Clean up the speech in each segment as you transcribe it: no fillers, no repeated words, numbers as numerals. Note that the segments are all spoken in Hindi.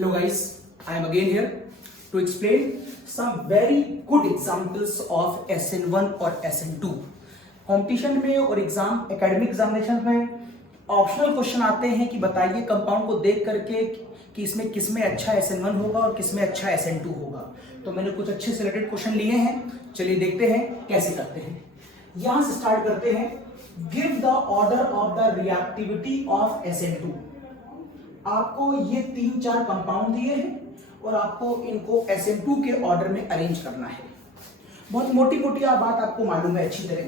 Hello guys, I am again here to explain some very good examples of SN1 और SN2. कॉम्पिटिशन में और एग्जाम एकेडमिक एग्जामिनेशन में ऑप्शनल क्वेश्चन आते हैं कि बताइए कंपाउंड को देख करके कि इसमें किसमें अच्छा SN1 होगा और किसमें अच्छा SN2 होगा. तो मैंने कुछ अच्छे सिलेक्टेड क्वेश्चन लिए हैं, चलिए देखते हैं कैसे करते हैं. यहां से स्टार्ट करते हैं. Give the order of the reactivity of SN2. आपको ये 3-4 कंपाउंड दिए हैं और आपको इनको SN2 के ऑर्डर में अरेंज करना है. बहुत मोटी मोटी बात आपको मालूम है अच्छी तरह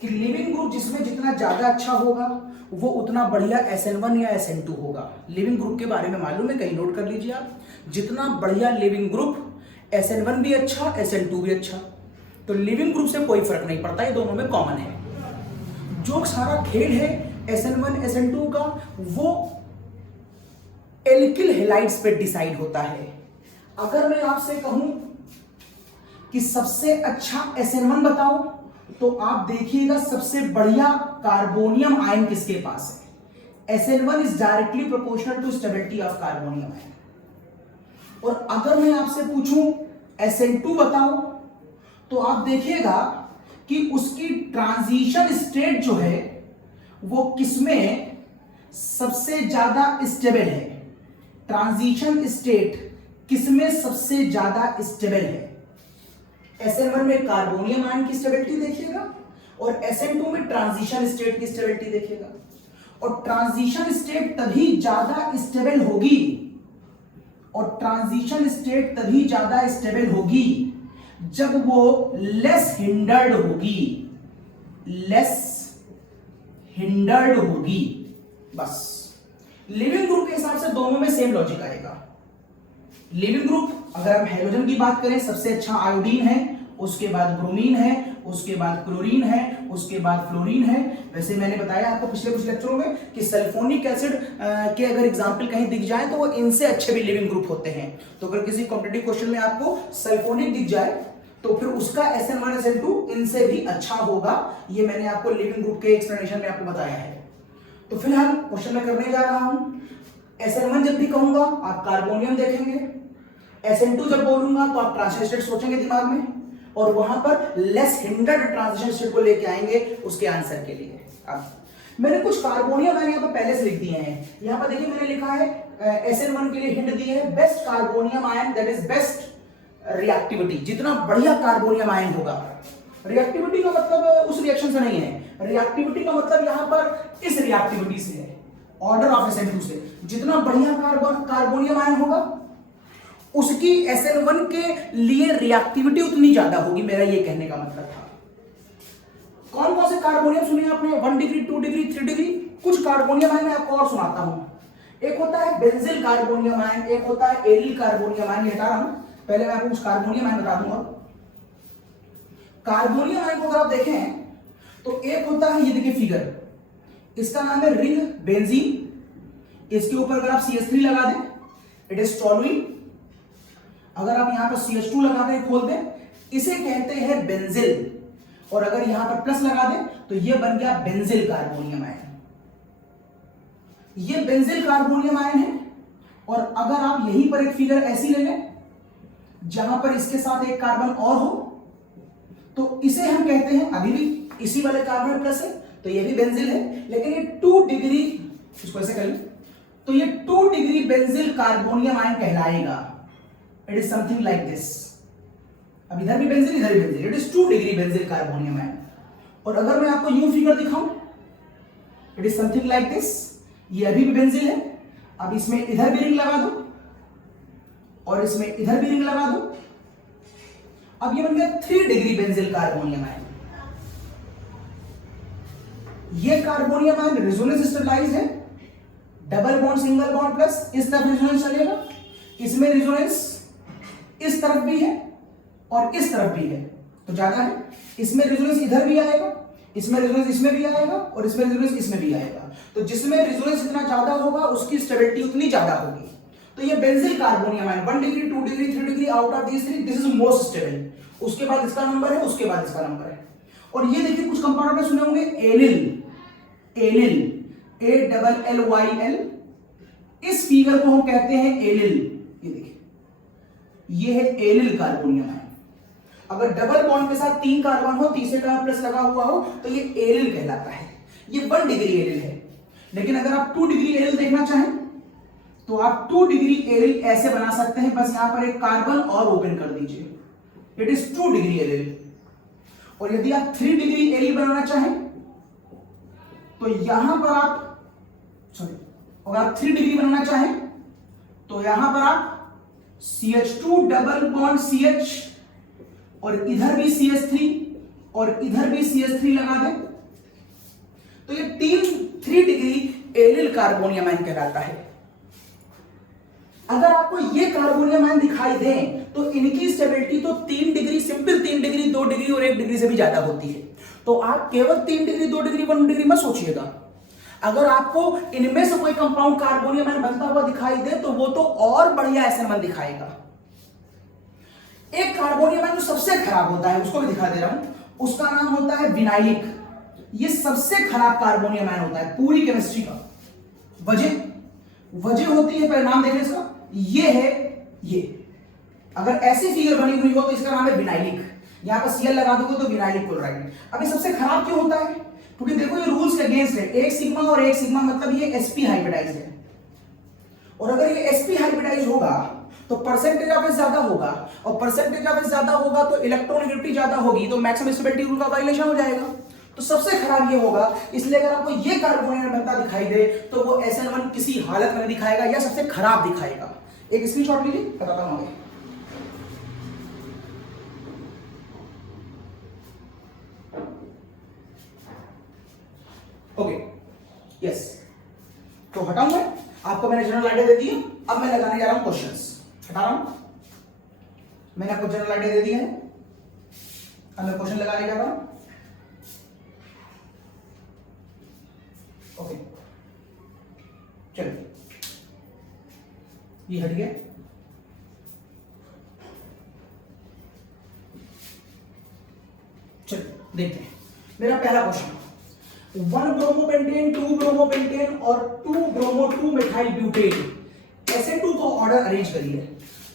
कि लिविंग ग्रुप जिसमें जितना ज्यादा अच्छा होगा वो उतना बढ़िया SN1 या SN2 होगा. लिविंग ग्रुप के बारे में मालूम है, कहीं नोट कर लीजिए आप. जितना बढ़िया लिविंग ग्रुप SN1 भी अच्छा, SN2 भी अच्छा. तो लिविंग ग्रुप से कोई फर्क नहीं पड़ता, ये दोनों में कॉमन है. जो सारा खेल है SN1 SN2 का वो एल्किल हैलाइड्स पे डिसाइड होता है. अगर मैं आपसे कहूं कि सबसे अच्छा SN1 बताओ तो आप देखिएगा सबसे बढ़िया कार्बोनियम आयन किसके पास है. SN1 is directly proportional to stability of carbonium ion. और अगर मैं आपसे पूछूं SN2 बताओ तो आप देखिएगा कि उसकी ट्रांजिशन स्टेट जो है वो किसमें सबसे ज्यादा स्टेबल है. ट्रांजिशन स्टेट किसमें सबसे ज्यादा स्टेबल है. SN1 में कार्बोनियम आयन की स्टेबिलिटी देखिएगा और SN2 में ट्रांजिशन स्टेट की स्टेबिलिटी देखिएगा. और ट्रांजिशन स्टेट तभी ज्यादा स्टेबल होगी और ट्रांजिशन स्टेट तभी ज्यादा स्टेबल होगी जब वो लेस हिंडर्ड होगी. लेस हिंडर्ड होगी. बस लिविंग ग्रुप के हिसाब से दोनों में सेम लॉजिक आएगा. लिविंग ग्रुप अगर हम हेलोजन की बात करें सबसे अच्छा आयोडीन है, उसके बाद ब्रोमीन है, उसके बाद क्लोरीन है, उसके बाद फ्लोरीन है. वैसे मैंने बताया आपको पिछले कुछ लेक्चरों में कि सल्फोनिक एसिड के अगर एग्जांपल कहीं दिख जाए तो वो इनसे अच्छे भी लिविंग ग्रुप होते हैं. तो अगर किसी कॉम्पिटिटिव क्वेश्चन में आपको सल्फोनिक दिख जाए तो फिर उसका SN1 SN2 इनसे भी अच्छा होगा. ये मैंने आपको लिविंग ग्रुप के एक्सप्लेनेशन में आपको बताया है. तो फिलहाल क्वेश्चन में करने जा रहा हूं. SN1 जब भी कहूंगा आप कार्बोनियम देखेंगे, SN2 जब बोलूंगा तो आप ट्रांजिशन स्टेट सोचेंगे दिमाग में और वहां पर लेस हिंडर्ड ट्रांजिशन स्टेट को लेके आएंगे उसके आंसर के लिए. अब मैंने कुछ कार्बोनियम आयन यहां पर पहले से लिख दिए हैं. यहां पर देखिए मैंने लिखा है SN1 के लिए हिंट दी है best carbonium ion that is best reactivity. जितना बढ़िया कार्बोनियम आयन होगा. रिएक्टिविटी का मतलब उस रिएक्शन से नहीं है. रिएक्टिविटी का मतलब यहां पर इस रिएक्टिविटी से है, ऑर्डर ऑफ SN2 से. जितना बढ़िया कार्बोनियम आयन होगा उसकी SN1 के लिए रिएक्टिविटी उतनी ज्यादा होगी. मेरा ये कहने का मतलब था. कौन कौन से कार्बोनियम सुने आपने? 1 डिग्री, 2 डिग्री, 3 डिग्री. कुछ कार्बोनियम आयन मैं आपको और सुनाता हूं. एक होता है बेंजिल कार्बोनियम आयन, एक होता है एरिल कार्बोनियम आयन. ये हटा रहा हूं, पहले मैं आपको कुछ कार्बोनियम आयन बता दूंगा. कार्बोनियम आयन को अगर आप देखें तो एक होता है, ये देखिए फिगर, इसका नाम है रिंग बेंजीन. इसके ऊपर अगर आप CH3 लगा दें इट इज टॉलुइन. अगर आप यहां पर CH2 लगा दें, खोल दें, इसे कहते हैं बेंजिल. और अगर यहां पर प्लस लगा दें तो यह बन गया बेंजिल कार्बोनियम आयन. यह बेंजिल कार्बोनियम आयन है. और अगर आप यहीं पर एक फिगर ऐसी ले लें जहां पर इसके साथ एक कार्बन और हो तो इसे हम कहते हैं, अभी भी इसी वाले कार्बन प्लस है तो ये भी बेंजिल है, लेकिन ये 2 डिग्री, इसको ऐसे कर लें तो ये 2 डिग्री बेंजिल कार्बोनियम आयन कहलाएगा. It is something like this. अब इधर भी बेंजिल, इधर भी benzyl. It is 2 degree benzyl carbonium ion. और अगर मैं आपको यूं फिगर दिखाऊं it is something like this. ये अभी भी बेंजिल है. अब इसमें इधर भी रिंग लगा दो और इसमें इधर भी रिंग लगा दो. अब ये बन गया 3 डिग्री बेंजिल कार्बोनियम आयन. ये कार्बोनियम आयन रेजोनेंस स्टेबलाइज है. Double bond single bond plus इस तरफ रेजोनेंस चलेगा. इसमें रेजोनेंस इस तरफ भी है और इस तरफ भी है तो ज्यादा है. इसमें रेजोनेंस इधर भी आएगा, इसमें रेजोनेंस इसमें भी आएगा और इसमें रेजोनेंस इसमें भी आएगा. तो जिसमें रेजोनेंस जितना ज्यादा होगा उसकी स्टेबिलिटी उतनी ज्यादा होगी. तो ये benzyl carbonium ion 1 degree, 2 degree, 3 degree, out of these 3 this is most stable. उसके बाद इसका नंबर है, उसके बाद इसका नंबर है. और ये देखिए कुछ कंपाउंड आपने सुने होंगे एलिल. Allyl ALLYL. इस फिगर को हम कहते हैं एलिल. ये है एलिल कार्बोनियम आयन। अगर डबल बॉन्ड के साथ 3 कार्बन हो, तीसरे का प्लस लगा हुआ हो, तो ये एलिल कहलाता है। ये 1 डिग्री एलिल है। लेकिन अगर आप 2 डिग्री एलिल देखना चाहें तो आप 2 डिग्री एलिल ऐसे बना सकते हैं, बस यहां पर एक कार्बन और ओपन कर दीजिए, इट इज 2 डिग्री एलिल। और यदि आप 3 डिग्री एलिल बनाना चाहें तो यहां पर आप अगर आप 3 डिग्री बनाना चाहें तो यहां पर आप CH2 डबल बॉन्ड CH और इधर भी CH3 और इधर भी CH3 लगा दें, तो ये 3 डिग्री एलिल कार्बोनियम आयन कहलाता है। अगर आपको ये कार्बोनियम आयन दिखाई दें तो इनकी स्टेबिलिटी तो 3 डिग्री, सिंपल 3 डिग्री, 2 डिग्री और 1 डिग्री से भी ज्यादा होती है। तो आप केवल 3 डिग्री, 2 डिग्री, 1 डिग्री मत सोचिएगा। अगर आपको इनमें से कोई कंपाउंड कार्बोनियम आयन बनता हुआ दिखाई दे तो वो तो और बढ़िया SN1 दिखाएगा। एक कार्बोनियम आयन जो सबसे खराब होता है उसको भी दिखा दे रहा हूं, उसका नाम होता है विनाइलिक। ये सबसे खराब कार्बोनियम आयन होता है पूरी केमिस्ट्री का। वजह होती है, परिणाम देखें इसका, ये है ये। अगर ऐसी फिगर बनी हुई हो तो इसका नाम है विनाइलिक। यहां पर Cl लगा दोगे तो विनाइलिक क्लोराइड। अब ये सबसे खराब क्यों होता है? क्योंकि देखो ये रूल्स के अगेंस्ट है। एक सिग्मा और एक सिग्मा मतलब ये sp हाइब्रिडाइज्ड है। और अगर ये sp हाइब्रिडाइज्ड होगा तो परसेंटेज ऑफ एस ज्यादा होगा, और परसेंटेज ऑफ एस ज्यादा होगा तो इलेक्ट्रोनेगेटिविटी ज्यादा होगी, तो मैक्सिमम स्टेबिलिटी रूल का वायलेशन हो जाएगा। तो सबसे खराब ये होगा। इसलिए अगर आपको ये कार्बोनियम बनता दिखाई दे तो वो SN1 किसी हालत में दिखाएगा या सबसे खराब दिखाएगा। एक स्क्रीनशॉट लीजिए, बताता हूं आगे। ओके, यस, तो हटाऊं मैं, आपको मैंने जनरल आइडिया दे दी है। अब मैं लगाने जा रहा हूं क्वेश्चंस। हटा रहा हूं, मैंने आपको जनरल आइडिया दे दिया है, अब मैं क्वेश्चन लगाने जा रहा हूं। ओके, चलिए, ये हट गया। चलिए देखते हैं। मेरा पहला क्वेश्चन, 1 ब्रोमोपेंटेन, 2 ब्रोमोपेंटेन और 2 ब्रोमो 2 मिथाइल ब्यूटेन SN2 को ऑर्डर अरेंज करिए।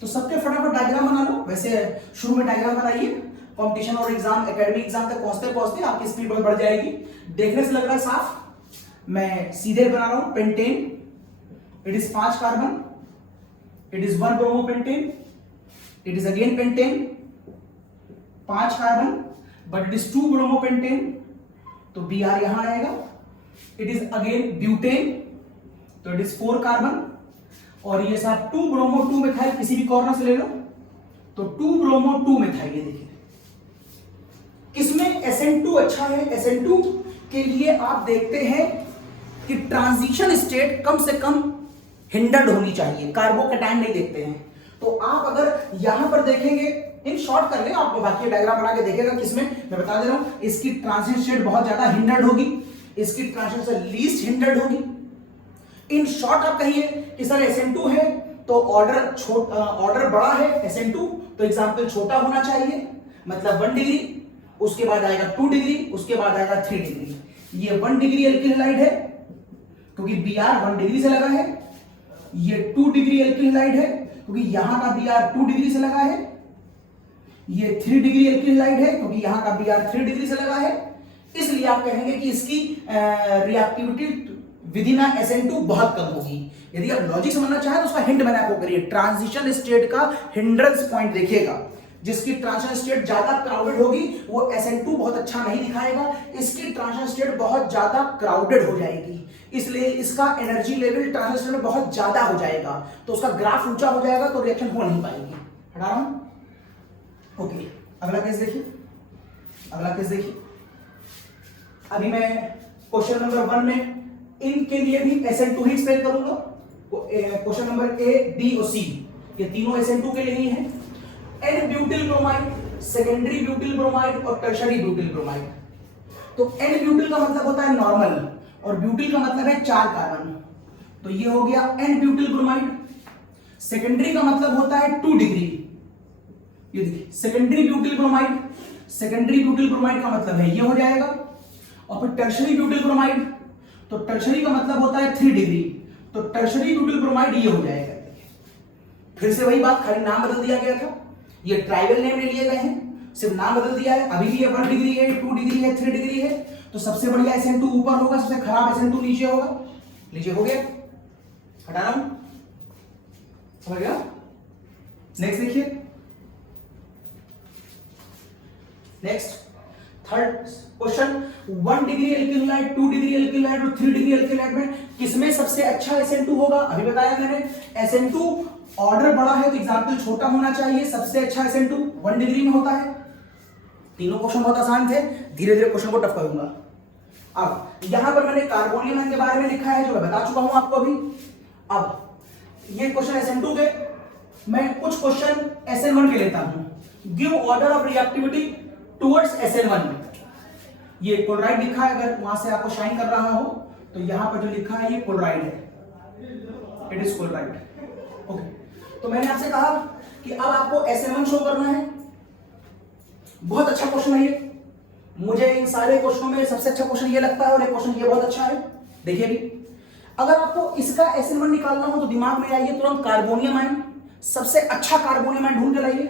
तो सबके फटाफट डायग्राम बना लो। वैसे शुरू में डायग्राम बनाइए, कंपटीशन और एग्जाम, एकेडमिक एग्जाम तक पहुंचते पहुंचते आपकी स्पीड बहुत बढ़ जाएगी। देखने से लग रहा है साफ, मैं सीधे बना रहा हूं। Pentane, it is 5 carbon, it is 1 bromopentane, it is again pentane, 5 carbon, but it is 2 bromopentane, तो Br यहां आएगा। इट इज अगेन ब्यूटेन, तो इट इज 4 कार्बन, और ये साहब 2 ब्रोमो 2 मिथाइल, किसी भी कॉर्नर से ले लो, तो 2 ब्रोमो 2 मिथाइल। ये देखिए किसमें SN2 अच्छा है। SN2 के लिए आप देखते हैं कि ट्रांजिशन स्टेट कम से कम हिंडर्ड होनी चाहिए, कार्बोकैटायन नहीं देखते हैं। तो आप अगर यहां पर देखेंगे, इन शॉर्ट कर ले, आप बाकी डायग्राम बना के देखेगा किसमें, मैं बता दे रहा हूं, इसकी ट्रांजिशन स्टेट बहुत ज्यादा हिंडर्ड होगी, इसकी ट्रांजिशन से लीस्ट हिंडर्ड होगी। इन शॉर्ट आप कहिए कि सर SN2 है तो ऑर्डर बड़ा है SN2, तो एग्जाम्पल छोटा होना चाहिए, मतलब 1 डिग्री, उसके बाद आएगा 2 डिग्री, उसके बाद आएगा 3 डिग्री। ये 1 डिग्री एल्किल हैलाइड है क्योंकि Br 1 डिग्री से लगा है। ये 2 डिग्री एल्किल हैलाइड है क्योंकि यहां का Br 2 डिग्री से लगा है। ये 3 डिग्री एल्किल हैलाइड है क्योंकि यहां का Br 3 डिग्री से लगा है। इसलिए आप कहेंगे कि इसकी रिएक्टिविटी विदिन SN2 बहुत कम होगी। यदि आप लॉजिक समझना चाहें तो उसका हिंट मैंने आपको करिए, ट्रांजिशन स्टेट का हिंड्रेंस पॉइंट देखिएगा। जिसकी ट्रांजिशन स्टेट ज्यादा क्राउडेड होगी वो SN2 बहुत अच्छा नहीं दिखाएगा, इसकी ट्रांजिशन स्टेट बहुत ज्यादा क्राउडेड हो जाएगी, इसलिए इसका एनर्जी लेवल ट्रांजिशन स्टेट में बहुत ज्यादा हो जाएगा, तो उसका ग्राफ ऊंचा हो जाएगा, तो रिएक्शन हो नहीं पाएगी। हटा रहा हूं। ओके, अगला केस देखिए, अगला केस देखिए। अभी मैं क्वेश्चन नंबर 1 में इनके लिए भी SN2 ही एक्सप्लेन करूंगा। क्वेश्चन नंबर A, D और C ये तीनों SN2 के लिए ही है। N butyl bromide, secondary butyl bromide और टर्शरी ब्यूटिल ब्रोमाइड। तो N ब्यूटिल का मतलब होता है नॉर्मल और ब्यूटिल का मतलब है 4 कार्बन, तो ये हो गया N ब्यूटिल ब्रोमाइड। सेकेंडरी का मतलब होता है 2 डिग्री, ये देखिए secondary butyl bromide, secondary butyl bromide का मतलब है ये हो जाएगा। और फिर टर्शरी ब्यूटिल ब्रोमाइड, तो टर्शरी का मतलब होता है 3 डिग्री, तो टर्शरी ब्यूटिल ब्रोमाइड ये हो जाएगा। फिर से वही बात, खाली नाम बदल दिया गया था। ये ट्राइबल नेम ले लिए गए हैं, सिर्फ नाम बदल दिया है। अभी भी ये 1 डिग्री है, 2 डिग्री है, 3 डिग्री है। तो सबसे बढ़िया SN2 ऊपर होगा, सबसे खराब SN2 नीचे होगा। नीचे हो गया, हटा रहा हूं, समझ गया। नेक्स्ट देखिए, next third question, 1 degree alkyl light, 2 degree alkyl light और 3 डिग्री एल्किल लाइट में किसमें सबसे अच्छा SN2 होगा? अभी बताया मैंने, SN2 ऑर्डर बड़ा है तो एग्जाम्पल छोटा होना चाहिए। सबसे अच्छा SN2 1 डिग्री में होता है। तीनों क्वेश्चन बहुत आसान थे, धीरे धीरे क्वेश्चन को टफ करूंगा। अब यहां पर मैंने कार्बोनियम आयन के बारे में लिखा है, जो मैं बता चुका हूं आपको अभी। अब ये क्वेश्चन SN2 के, मैं कुछ क्वेश्चन SN1 के लेता हूं। Give order of reactivity towards SN1 में ये क्लोराइड लिखा है, अगर वहां से आपको शाइन कर रहा हो तो यहां पर जो लिखा है ये क्लोराइड है, इट इज क्लोराइड। ओके, तो मैंने आपसे कहा कि अब आपको SN1 शो करना है। बहुत अच्छा क्वेश्चन है ये, मुझे इन सारे क्वेश्चनों में सबसे अच्छा क्वेश्चन ये लगता है, और एक क्वेश्चन ये बहुत अच्छा है। देखिए भी, अगर आपको इसका SN1 निकालना हो तो दिमाग में आइए तुरंत कार्बोनियम आयन, सबसे अच्छा कार्बोनियम आयन ढूंढ के लाइए,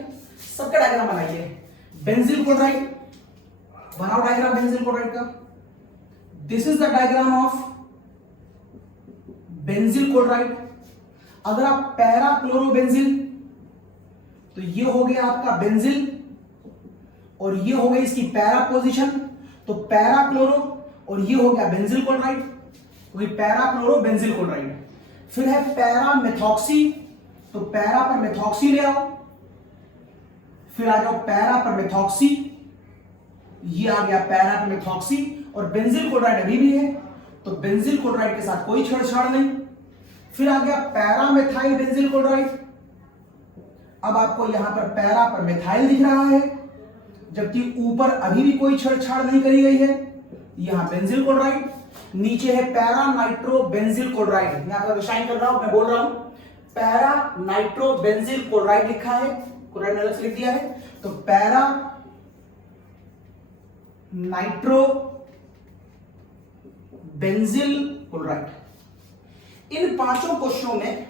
सबका डायग्राम बनाइए। बेंजील क्लोराइड, बनाओ डायग्राम बेंजील क्लोराइड का। This is the diagram of बेंजील chloride. अगर आप पैरा क्लोरोबेंजील, तो ये हो गया आपका बेंजील, और ये हो गई इसकी पैरा पोजीशन, तो पैरा क्लोरो, और ये हो गया बेंजील क्लोराइड, तो पैरा क्लोरो बेंजील क्लोराइड। फिर है पैरा मेथॉक्सी, तो पैरा पर मेथॉक्सी ले आओ, फिर आ जाओ पैरा पर मेथॉक्सी, ये आ गया पैरा पर मेथॉक्सी, और बेंजील क्लोराइड अभी भी है, तो बेंजील क्लोराइड के साथ कोई छेड़छाड़ नहीं। फिर आ गया पैरा मेथाइल बेंजील क्लोराइड। अब आपको यहां पर पैरा पर मेथाइल दिख रहा है, जबकि ऊपर अभी भी कोई छेड़छाड़ नहीं करी गई है। यहां बेंजील क्लोराइड, नीचे है पैरा नाइट्रो बेंजील क्लोराइड। यहां पर शाइन कर रहा हूं, मैं बोल रहा हूं पैरा नाइट्रो बेंजील क्लोराइड लिखा है, क्लोराइड अलग से लिख दिया है, तो पैरा नाइट्रो बेंजील क्लोराइड। इन पांचों क्वेश्चनों में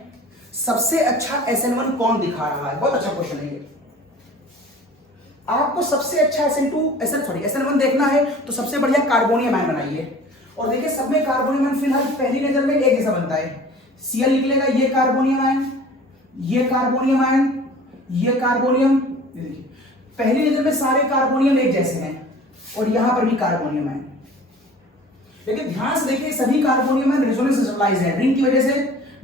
सबसे अच्छा SN1 कौन दिखा रहा है? बहुत अच्छा क्वेश्चन है ये। आपको सबसे अच्छा SN1 देखना है तो सबसे बढ़िया कार्बोनियम आयन बनाइए, और देखिए सब में कार्बोनियम आयन फिलहाल पहली नजर में एक जैसा बनता है। Cl निकलेगा, ये कार्बोनियम आयन, ये कार्बोनियम आयन, ये कार्बोनियम, पहली नजर में सारे कार्बोनियम एक जैसे हैं, और यहां पर भी कार्बोनियम आयन। लेकिन ध्यान से देखिए, सभी कार्बोनियम आयन रेजोनेंस स्टेबलाइज है, रिंग की वजह से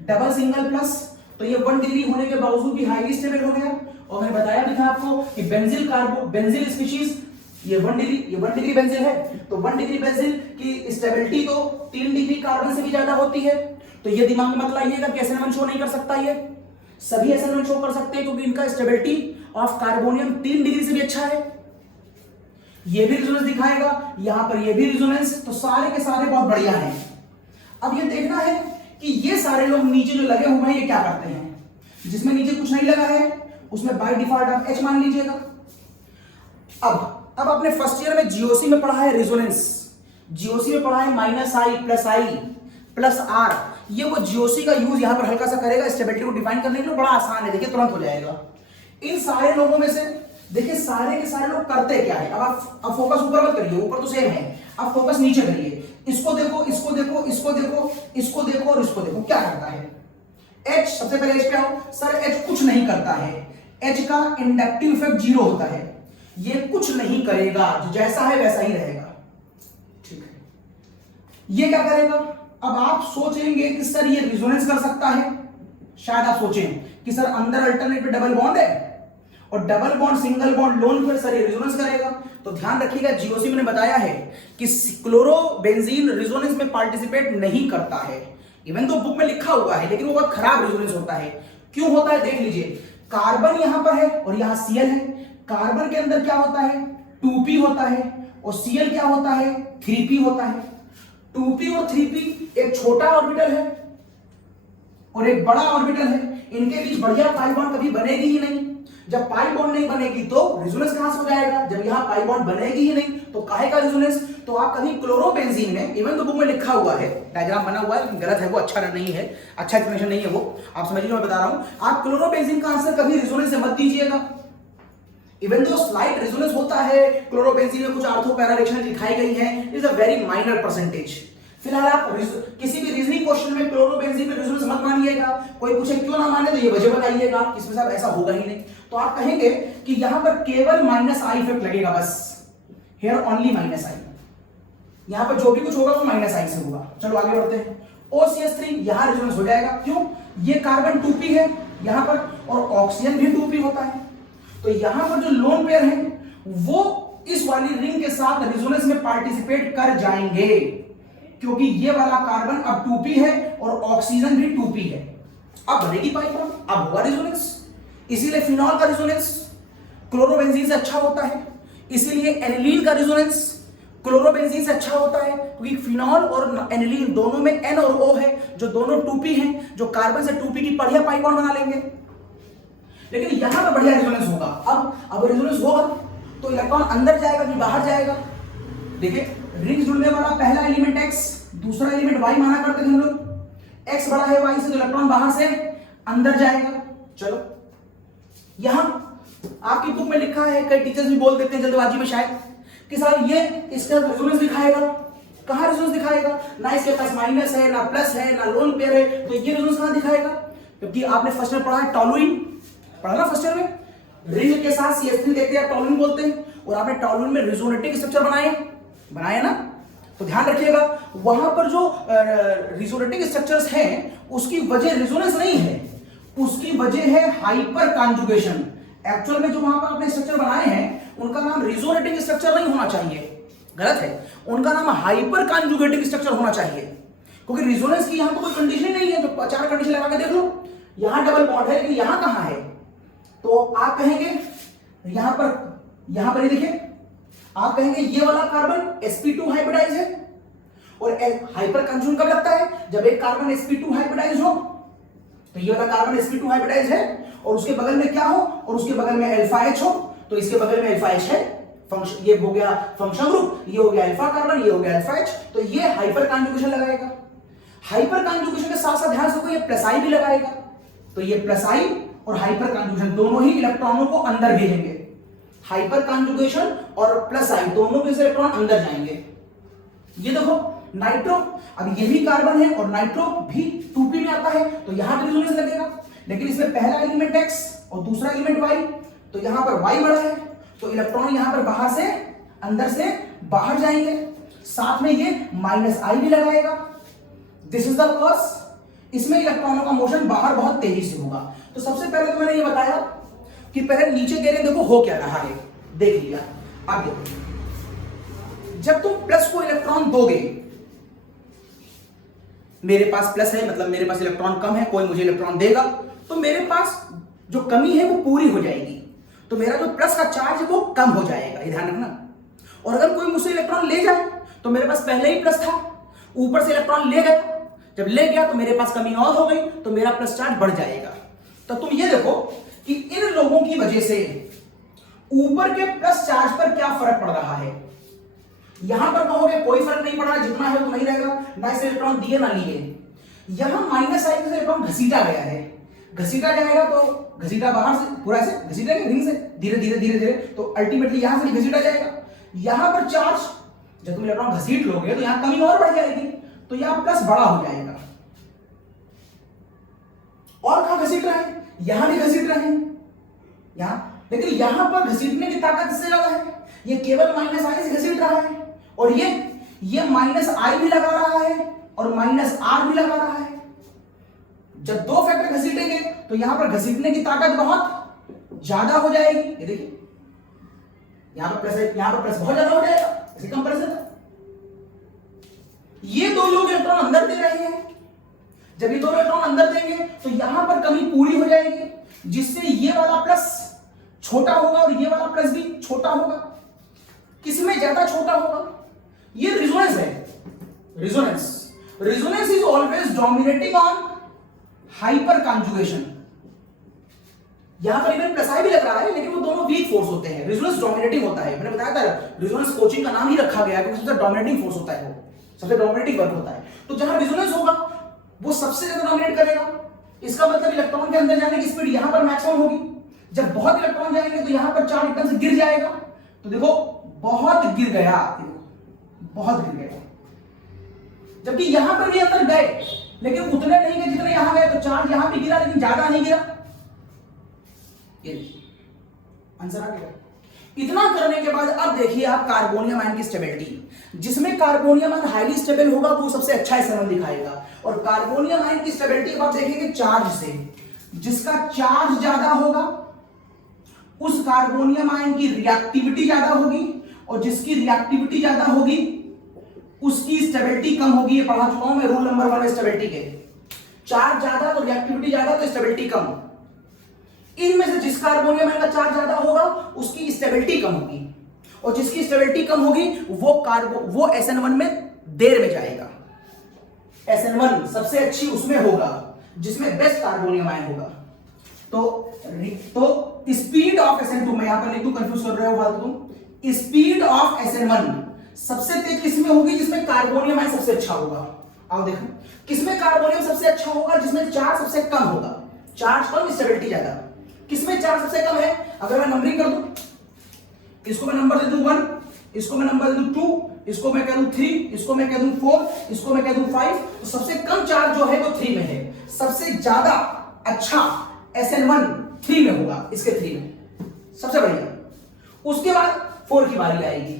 डबल सिंगल प्लस, तो ये 1 डिग्री होने के बावजूद भी हाईली स्टेबल हो गया। और मैंने बताया भी था आपको कि बेंजील स्पीशीज, ये 1 डिग्री बेंजील है, तो 1 डिग्री बेंजील की स्टेबिलिटी तो 3 डिग्री कार्बन से भी ज्यादा होती है। तो ये दिमाग में मत लाइएगा कि SN1 शो नहीं कर सकता, ये सभी SN1 शो कर सकते हैं, क्योंकि इनका स्टेबिलिटी ऑफ कार्बोनियम 3 डिग्री से भी अच्छा है। ये भी रेजोनेंस दिखाएगा, यहां पर ये भी रेजोनेंस, तो सारे के सारे बहुत बढ़िया हैं। अब ये देखना है कि ये सारे लोग नीचे जो लगे हुए हैं ये क्या करते हैं। जिसमें नीचे कुछ नहीं लगा है उसमें बाय डिफॉल्ट आप H मान लीजिएगा। अब आपने फर्स्ट ईयर में जीओसी में पढ़ा है रेजोनेंस, जीओसी में पढ़ा है -I + I + R। ये वो जीओसी का यूज यहां पर हल्का सा करेगा स्टेबिलिटी को डिफाइन करने के लिए, बड़ा आसान है, देखिए तुरंत हो जाएगा। इन सारे लोगों में से देखिए सारे के सारे लोग करते क्या है। अब फोकस ऊपर मत करिए, ऊपर तो सेम है, अब फोकस नीचे करिए। इसको देखो, इसको देखो, इसको देखो, इसको देखो और इसको देखो, क्या करता है H। सबसे पहले H पे आओ। सर H कुछ नहीं करता है, H का इंडक्टिव इफेक्ट 0 होता है, ये कुछ नहीं करेगा, जो जैसा है वैसा ही रहेगा, ठीक है। ये क्या करेगा? अब आप सोचेंगे कि सर ये रेजोनेंस कर सकता है, शायद आप सोचें कि सर अंदर अल्टरनेट पे डबल बॉन्ड है, और double bond single bond loan पर सर ये रेजोनेंस करेगा। तो ध्यान रखिएगा, जीओसी में बताया है कि क्लोरोबेंजीन रेजोनेंस में पार्टिसिपेट नहीं करता है। इवन तो बुक में लिखा हुआ है, लेकिन वो बहुत खराब रेजोनेंस होता है। क्यों होता है देख लीजिए, कार्बन यहां पर है और यहां Cl है। कार्बन के अंदर क्या होता है? 2p होता है, और Cl क्या होता है? 3p होता है। 2p और 3p एक छोटा ऑर्बिटल है और एक बड़ा ऑर्बिटल है, इनके बीच बढ़िया पाई बॉन्ड कभी बनेगी ही नहीं। जब पाई बॉन्ड नहीं बनेगी तो रेजोनेंस कहां से हो जाएगा? जब यहां पाई बॉन्ड बनेगी ही नहीं तो काहे का रेजोनेंस? तो आप कहीं क्लोरोबेंजीन में, इवन तो बुक में लिखा हुआ है, डायग्राम बना हुआ है लेकिन गलत है वो, अच्छा नहीं है, अच्छा एक्सप्लेनेशन नहीं है वो, आप समझिए मैं बता रहा हूं। आप क्लोरोबेंजीन का आंसर कभी रेजोनेंस से मत दीजिएगा। इवन दो स्लाइट रेजोनेंस होता है क्लोरोबेंजीन में, कुछ आर्थो पैरा रिएक्शन दिखाई गई है, is a very minor percentage. फिलहाल आप किसी भी रीजनिंग क्वेश्चन में क्लोरोबेंजीन में रेजोनेंस मत मानिएगा। कोई पूछे क्यों ना माने तो ये वजह बताइएगा, इसमें साहब ऐसा होगा ही नहीं। तो आप कहेंगे कि यहां पर केवल -i इफेक्ट लगेगा, बस हियर ओनली -i। यहां पर जो भी कुछ होगा वो -i से होगा। चलो आगे बढ़ते हैं। OCH3 यहां रेजोनेंस हो जाएगा, क्यों? ये कार्बन 2p है यहां पर, और ऑक्सीजन भी 2p होता है। तो यहां पर जो लोन पेयर है वो इस वाली रिंग के साथ रेजोनेंस में पार्टिसिपेट कर जाएंगे, क्योंकि ये वाला कार्बन अब 2p है और ऑक्सीजन भी 2p है। अब बनेगी पाई बॉन्ड, अब होगा रेजोनेंस। इसीलिए फिनॉल का रेजोनेंस क्लोरोबेंजीन से अच्छा होता है, इसीलिए एनिलीन का रेजोनेंस क्लोरोबेंजीन से अच्छा होता है, क्योंकि फिनॉल और एनिलीन दोनों में N और O है, जो दोनों 2p हैं, जो कार्बन से 2p की बढ़िया पाई बॉन्ड बना लेंगे। लेकिन यहां पर बढ़िया रेजोनेंस होगा। अब रेजोनेंस होगा तो इलेक्ट्रॉन अंदर जाएगा कि बाहर जाएगा? देखिए, रिंग जुड़ने वाला पहला एलिमेंट x, दूसरा एलिमेंट y माना करते थे हम लोग। x बड़ा है y से तो इलेक्ट्रॉन बाहर से अंदर जाएगा। चलो, यहां आपकी बुक में लिखा है, कई टीचर्स भी बोल देते हैं जल्दबाजी में शायद, कि साहब ये इसका रेजोनेंस दिखाएगा। कहां रेजोनेंस दिखाएगा? ना इसके पास माइनस है, ना प्लस है, ना लोन पेयर है, तो ये रेजोनेंस कहां दिखाएगा? क्योंकि आपने फर्स्ट में पढ़ा है टॉलुइन, पढ़ा ना फर्स्ट ईयर में, रिंग के साथ CH3 देखते हैं टॉलुइन बोलते हैं, और आपने टॉलुइन में रेजोनेटिक स्ट्रक्चर बनाए ना। तो ध्यान रखिएगा, वहां पर जो रेजोनेटिक स्ट्रक्चर्स हैं उसकी वजह रेजोनेंस नहीं है, उसकी वजह है हाइपर कॉन्जुगेशन। एक्चुअल में जो वहां पर आपने स्ट्रक्चर बनाए हैं उनका नाम रेजोनेटिक स्ट्रक्चर नहीं होना चाहिए, गलत है, उनका नाम हाइपर कॉन्जुगेटिक स्ट्रक्चर होना चाहिए। क्योंकि रेजोनेंस की यहां तो कोई कंडीशन ही नहीं है, तो 4 कंडीशन लगा के देख लो। यहां डबल बॉन्ड है लेकिन यहां कहां है? तो आप कहेंगे यहां पर ये देखिए, आप कहेंगे ये वाला कार्बन sp2 हाइब्रिडाइज है, और हाइपर कंज्यूम कब लगता है? जब एक कार्बन sp2 हाइब्रिडाइज हो। तो ये वाला कार्बन sp2 हाइब्रिडाइज है और उसके बगल में क्या हो? और उसके बगल में अल्फा H हो, तो इसके बगल में अल्फा H है, फंक्शन, ये हो गया फंक्शन ग्रुप, ये हो गया अल्फा कार्बन, ये हो गया अल्फा H, तो ये हाइपर कॉन्जुगेशन लगाएगा। हाइपर कॉन्जुगेशन के साथ साथ ध्यान से ये प्लस आई भी लगाएगा, तो ये प्लस आई और हाइपर कॉन्जुगेशन दोनों ही इलेक्ट्रॉनों को अंदर भेजेंगे। हाइपर कॉन्जुगेशन और प्लस आई दोनों में से इलेक्ट्रॉन अंदर जाएंगे। ये देखो नाइट्रो, अब ये भी कार्बन है और नाइट्रो भी 2p में आता है, तो यहां पर रेजोनेंस लगेगा। लेकिन इसमें पहला एलिमेंट x और दूसरा एलिमेंट y, तो यहां पर y बड़ा है, तो इलेक्ट्रॉन यहां पर बाहर से अंदर से बाहर जाएंगे। साथ में ये -i भी लगाएगा। दिस इज द कॉज, इसमें इलेक्ट्रॉनों का मोशन बाहर बहुत तेजी से होगा। तो सबसे पहले तो मैंने ये बताया कि पहले नीचे दे रहे, देखो हो क्या रहा है, देख लिया। अब देखो, जब तुम प्लस को इलेक्ट्रॉन दोगे, मेरे पास प्लस है मतलब मेरे पास इलेक्ट्रॉन कम है, कोई मुझे इलेक्ट्रॉन देगा, तो मेरे पास जो कमी है वो पूरी हो जाएगी, तो मेरा जो प्लस का चार्ज है वो कम हो जाएगा, ये ध्यान रखना। और अगर कोई मुझसे इलेक्ट्रॉन ले जाए तो मेरे पास पहले ही प्लस था, ऊपर से इलेक्ट्रॉन ले गया, जब ले गया तो मेरे पास कमी और हो गई, तो मेरा प्लस चार्ज बढ़ जाएगा। तो तुम ये देखो कि इन लोगों की वजह से ऊपर के प्लस चार्ज पर क्या फर्क पड़ रहा है। यहां पर कहोगे कोई फर्क नहीं पड़ रहा, जितना है उतना ही रहेगा, ना इससे इलेक्ट्रॉन दिए ना लिए। यहां माइनस आई से इलेक्ट्रॉन घसीटा गया है, घसीटा जाएगा तो घसीटा बाहर से पूरा ऐसे घसीटेगा रिंग से धीरे धीरे धीरे धीरे, तो अल्टीमेटली यहां से घसीटा जाएगा। यहां पर चार्ज जब तुम इलेक्ट्रॉन घसीट लोगे तो यहां कमी और बढ़ जाएगी, तो यहां प्लस बड़ा हो जाएगा। और कहां घसीट रहे हैं? यहां भी घसीट रहे हैं यहां, लेकिन यहां पर घसीटने की ताकत इससे ज्यादा है, ये केवल माइनस आई से घसीट रहा है, और ये माइनस आई भी लगा रहा है और माइनस आर भी लगा रहा है। जब दो फैक्टर घसीटेंगे तो यहां पर घसीटने की ताकत बहुत ज्यादा हो जाएगी। ये देखिए यहां पर प्लस है, यहां पर प्लस बहुत ज्यादा हो जाएगा इसी कंपैरिजन। ये दो लोग इलेक्ट्रॉन अंदर दे रहे हैं, जब ये दो इलेक्ट्रॉन अंदर देंगे तो यहां पर कमी पूरी हो जाएगी, जिससे ये वाला प्लस छोटा होगा और ये वाला प्लस भी छोटा होगा। किसमें ज्यादा छोटा होगा? ये रेजोनेंस है, resonance is always dominating on hyper conjugation. यहां पर इवन प्लस आई भी लग रहा है, लेकिन वो दोनों वीक फोर्स होते हैं, रेजोनेंस डोमिनेटिंग होता है। मैंने बताया था रेजोनेंस कोचिंग का नाम ही रखा गया है क्योंकि सबसे डोमिनेटिंग फोर्स होता है, वो सबसे डोमिनेटिंग वर्क होता है। तो जहां रेजोनेंस होगा वो सबसे ज्यादा डोमिनेट करेगा। इसका मतलब इलेक्ट्रॉन के अंदर जाने की स्पीड यहां पर मैक्सिमम होगी। जब बहुत इलेक्ट्रॉन जाएंगे तो यहां पर चार्ज एकदम से गिर जाएगा। तो देखो बहुत गिर गया, बहुत गिर गया। जबकि यहां पर भी अंदर गए लेकिन उतने नहीं गए जितने यहां गए, तो चार्ज यहां भी गिरा लेकिन ज्यादा नहीं गिरा। ये आंसर आ गया। इतना करने के बाद अब देखिए आप कार्बोनियम आयन की स्टेबिलिटी। जिसमें कार्बोनियम आयन हाईली स्टेबल होगा वो सबसे अच्छा SN1 दिखाएगा। और कार्बोनियम आयन की स्टेबिलिटी अब आप देखेंगे चार्ज से, जिसका चार्ज ज्यादा होगा उस कार्बोनियम आयन की रिएक्टिविटी ज्यादा होगी, और जिसकी रिएक्टिविटी ज्यादा होगी उसकी स्टेबिलिटी कम होगी। ये पढ़ा चुका हूं मैं रूल नंबर 1 में स्टेबिलिटी के। चार्ज ज्यादा तो रिएक्टिविटी ज्यादा तो स्टेबिलिटी कम। इनमें से जिस कार्बोनियम आयन का चार्ज ज्यादा होगा उसकी स्टेबिलिटी कम होगी, और जिसकी स्टेबिलिटी कम होगी वो SN1 में देर में जाएगा। SN1 सबसे अच्छी उसमें होगा जिसमें बेस्ट कार्बोनियम आयन होगा। तो स्पीड ऑफ SN2 में यहां पर लिख दूं, कंफ्यूज कर रहे हो बात तुम। स्पीड ऑफ SN1 सबसे तेज किसमें होगी? जिसमें कार्बोनियम आयन सबसे अच्छा होगा। आओ देखो किसमें कार्बोनियम सबसे अच्छा होगा? जिसमें चार्ज सबसे कम होगा। चार्ज कम स्टेबिलिटी ज्यादा। किसमें चार्ज सबसे कम है? अगर मैं नंबरिंग कर दूं, इसको मैं नंबर दे दूं 1, इसको मैं नंबर दे दूं 2, इसको मैं कह दूं 3, इसको मैं कह दूं 4, इसको मैं कह दूं 5, तो सबसे कम चार्ज जो है वो 3 में है। सबसे ज्यादा अच्छा SN1 3 में होगा, इसके 3 में सबसे बढ़िया। उसके बाद 4 की बारी आएगी,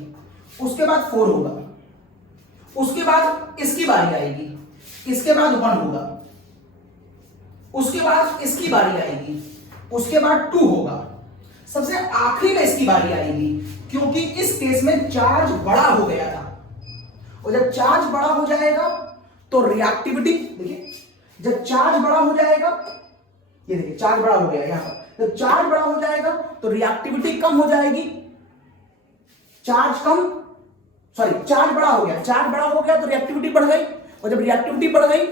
उसके बाद 4 होगा, उसके बाद इसकी बारी आएगी, इसके बाद 1 होगा, उसके बाद इसकी बारी आएगी, उसके बाद 2 होगा, सबसे आखिरी में इसकी बारी आएगी, क्योंकि इस केस में चार्ज बड़ा हो गया था। और जब चार्ज बड़ा हो जाएगा तो रिएक्टिविटी देखिए, जब चार्ज बड़ा हो जाएगा, ये देखिए चार्ज बड़ा हो गया यहां पर, जब चार्ज बड़ा हो जाएगा तो रिएक्टिविटी कम हो जाएगी। चार्ज बड़ा हो गया, चार्ज बड़ा हो गया तो रिएक्टिविटी बढ़ गई, और जब रिएक्टिविटी बढ़ गई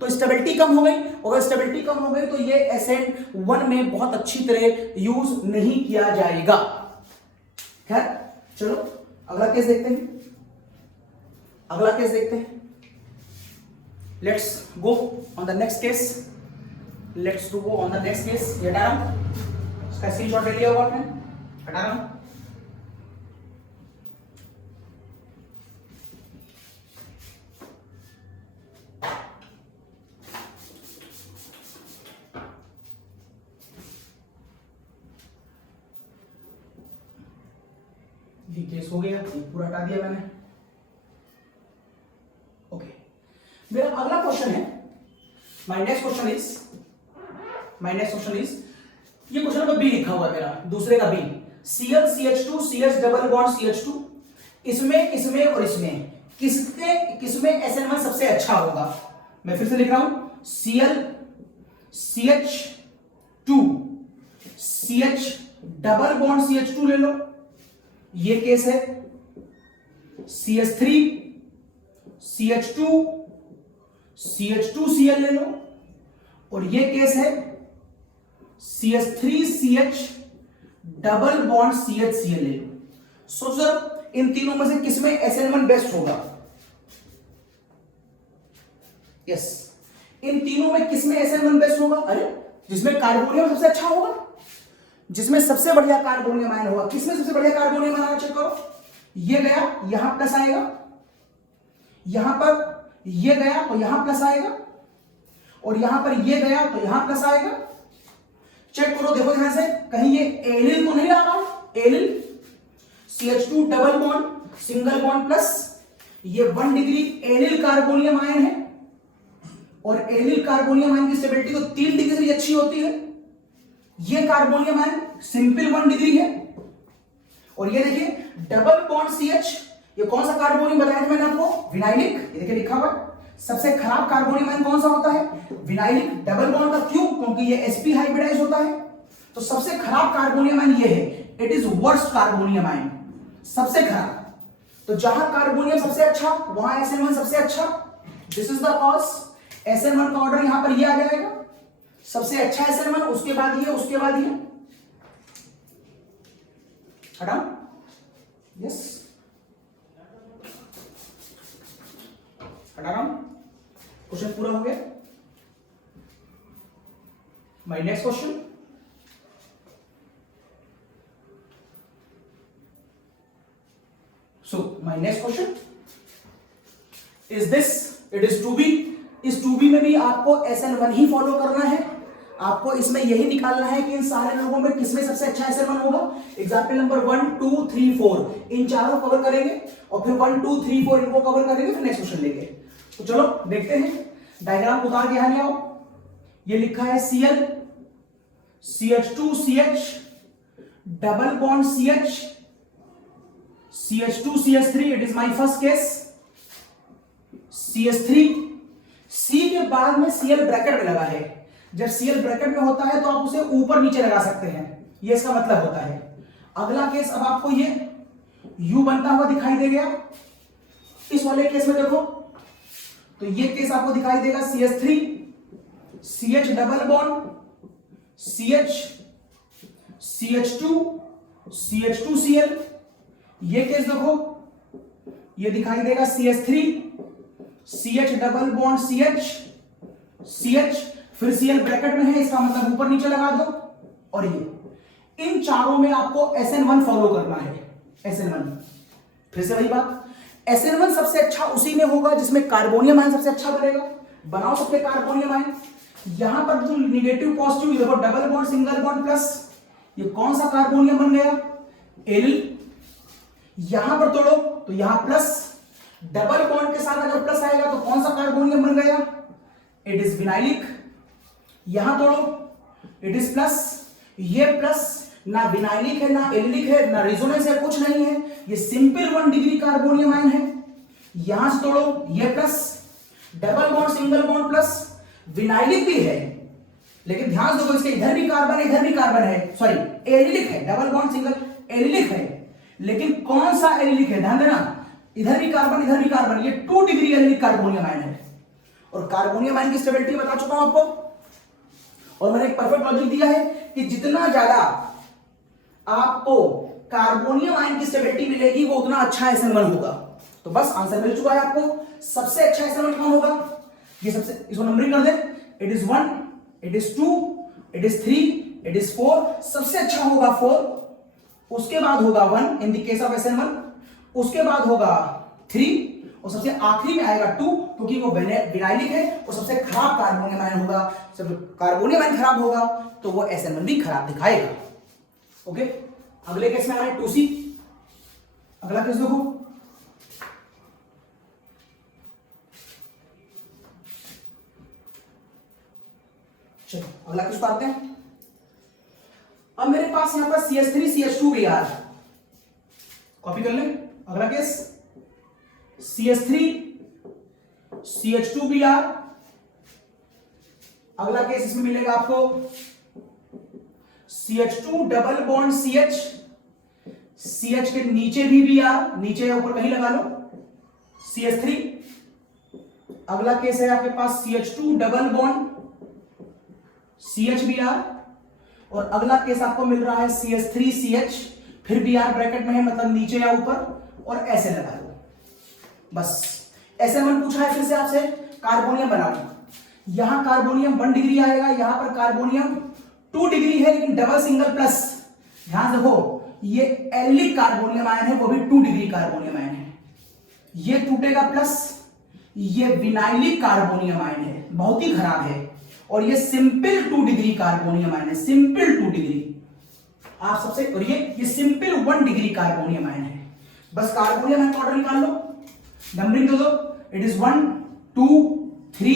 तो स्टेबिलिटी कम हो गई, और स्टेबिलिटी कम हो गई तो ये SN1 में बहुत अच्छी तरह यूज नहीं किया जाएगा। खैर चलो अगला केस देखते हैं, अगला केस देखते हैं। Let's go on the next case, let's go on the next case. ये हटा रहा हूं, इसका स्क्रीनशॉट ले लिया होगा आपने, हटा रहा हूं। ये केस हो गया, ये पूरा हटा दिया मैंने। ओके, मेरा अगला क्वेश्चन है, माय नेक्स्ट क्वेश्चन इज, ये क्वेश्चन नंबर बी लिखा हुआ है मेरा, दूसरे का B. Cl CH2 CH double bond CH2, इसमें और इसमें किसमें SN1 सबसे अच्छा होगा? मैं फिर से लिख रहा हूं, Cl CH2 CH double bond CH2 ले लो, ये केस है। CH3 CH2 CH2Cl ले लो, और ये केस है CH3CH डबल बॉन्ड CHCl ले लो। सोचो जरा इन तीनों में से किसमें SN1 बेस्ट होगा? यस, इन तीनों में किसमें SN1 बेस्ट होगा? अरे जिसमें कार्बोनियम सबसे अच्छा होगा, जिसमें सबसे बढ़िया कार्बोनियम आयन होगा। किसमें सबसे बढ़िया कार्बोनियम आयन? चेक करो, ये गया यहां प्लस आएगा, यहां पर ये गया तो यहां प्लस आएगा, और यहां पर ये गया तो यहां प्लस आएगा। चेक करो, देखो यहां से कहीं ये एलिल तो नहीं आ रहा, allyl CH2 double bond single bond plus, ये 1 डिग्री एलिल कार्बोनियम आयन है, और एलिल कार्बोनियम आयन की स्टेबिलिटी तो 3 डिग्री से अच्छी होती है। ये कार्बोनियम आयन सिंपल 1 डिग्री है, और ये देखिए डबल बॉन्ड CH, ये कौन सा कार्बोनियम बताया था मैंने आपको? विनाइलिक। ये देखिए लिखा हुआ है, सबसे खराब कार्बोनियम आयन कौन सा होता है? विनाइलिक डबल बॉन्ड का। क्यों? क्योंकि ये sp हाइब्रिडाइज होता है, तो सबसे खराब कार्बोनियम आयन ये है, it is worst carbonium ion, सबसे खराब। तो जहां कार्बोनियम सबसे अच्छा वहां SN1 सबसे अच्छा। This is the cause, SN1 का ऑर्डर यहां पर ये आ जाएगा, सबसे अच्छा SN1, उसके बाद ये, उसके बाद ये, हटाओ, यस, हटा रहा हूं, क्वेश्चन पूरा हो गया। My next question, so my next question is this, it is 2B। इस 2B में भी आपको SN1 ही फॉलो करना है। आपको इसमें यही निकालना है कि इन सारे लोगों में किसमें सबसे अच्छा SN1 होगा। एग्जाम्पल नंबर 1 2 3 4 इन चारों कवर करेंगे और फिर 1 2 3 4 इनको कवर करेंगे, फिर नेक्स्ट क्वेश्चन लेंगे। तो चलो देखते हैं, डायग्राम उतार के यहां ले आओ। ये लिखा है Cl CH2CH double bond CH CH2CH3, it is my first case, CH3, C के बाद में Cl ब्रैकेट में लगा है। जब Cl ब्रैकेट में होता है तो आप उसे ऊपर नीचे लगा सकते हैं, ये इसका मतलब होता है। अगला केस, अब आपको ये U बनता हुआ दिखाई दे गया। इस वाले केस में देखो तो ये केस आपको दिखाई देगा CH3 CH double bond CH CH2 CH2Cl। ये केस देखो, ये दिखाई देगा CH3 CH double bond CH, फिर Cl ब्रैकेट में है, इसका मतलब ऊपर नीचे लगा दो। और ये इन चारों में आपको SN1 फॉलो करना है। SN1, फिर से वही बात, SN1 सबसे अच्छा उसी में होगा जिसमें कार्बोनियम आयन सबसे अच्छा बनेगा। बनाओ सबके कार्बोनियम आयन। यहां पर जो निगेटिव पॉजिटिव, देखो double bond single bond plus, ये कौन सा कार्बोनियम बन गया, एल। यहां पर तोड़ो तो यहां प्लस, डबल बॉन्ड के साथ अगर प्लस आएगा तो कौन सा कार्बोनियम बन गया, इट इज विनाइलिक। यहां तोड़ो, इट इज प्लस, ये प्लस ना विनाइलिक है ना एलिलिक है ना रेजोनेंस है, कुछ नहीं है, ये सिंपल 1 डिग्री कार्बोनियम आयन है। यहां से तोड़ो, ये plus, double bond single bond plus, vinylic भी है, लेकिन ध्यान दो इसके इधर भी कार्बन है, सॉरी एलिलिक है, डबल बॉन्ड सिंगल एलिलिक है, लेकिन कौन सा एलिलिक है, ध्यान देना, इधर भी कार्बन, ये 2 डिग्री एलिलिक कार्बोनियम आयन है। और कार्बोनियम आयन की स्टेबिलिटी बता चुका हूं आपको, और मैंने एक परफेक्ट लॉजिक दिया है कि जितना ज्यादा आपको कार्बोनियम आयन की स्टेबिलिटी मिलेगी वो उतना अच्छा SN1 होगा। तो बस आंसर मिल चुका है आपको। सबसे अच्छा SN1 कौन होगा, ये सबसे, इसको नंबरिंग कर दे, it is 1, it is 2, it is 3, it is 4, सबसे अच्छा होगा 4, उसके बाद होगा 1 in the case of SN1, उसके बाद होगा 3 और सबसे आखिरी में आएगा 2, क्योंकि वो विनाइलिक है और सबसे खराब कार्बोनियम आयन होगा। जब कार्बोनियम आयन खराब होगा तो वो SN1 भी खराब दिखाएगा। ओके, अगले केस में आ रहे 2C। अगला केस देखो, चलो अगला केस पाते हैं। अब मेरे पास यहां पर CH3 CH2Br, कॉपी कर ले। अगला केस CH3 CH2Br, अगला केस इसमें मिलेगा आपको CH2 double bond CH, CH के नीचे भी Br, नीचे या ऊपर कहीं लगा लो, CH3। अगला केस है आपके पास CH2 डबल बॉन्ड CHBr, और अगला केस आपको मिल रहा है CH3CH, फिर Br ब्रैकेट में है, मतलब नीचे या ऊपर, और ऐसे लगा लो। बस SN1 पूछा है फिर से आपसे, कार्बोनियम बनाओ। यहां कार्बोनियम 1 डिग्री आएगा, यहां पर कार्बोनियम 2 डिग्री है, लेकिन डबल सिंगल प्लस। ध्यान रखो, ये एलिक कार्बोनियम आयन है, वो भी 2 डिग्री कार्बोनियम आयन है। ये टूटेगा प्लस, ये विनाइलिक कार्बोनियम आयन है, बहुत ही खराब है, और ये सिंपल 2 डिग्री कार्बोनियम आयन है, सिंपल 2 डिग्री। आप सबसे, और ये सिंपल 1 डिग्री कार्बोनियम आयन है। बस कार्बोनियम आयन का ऑर्डर निकाल लो, नंबरिंग दे दो, इट इज 1 2 3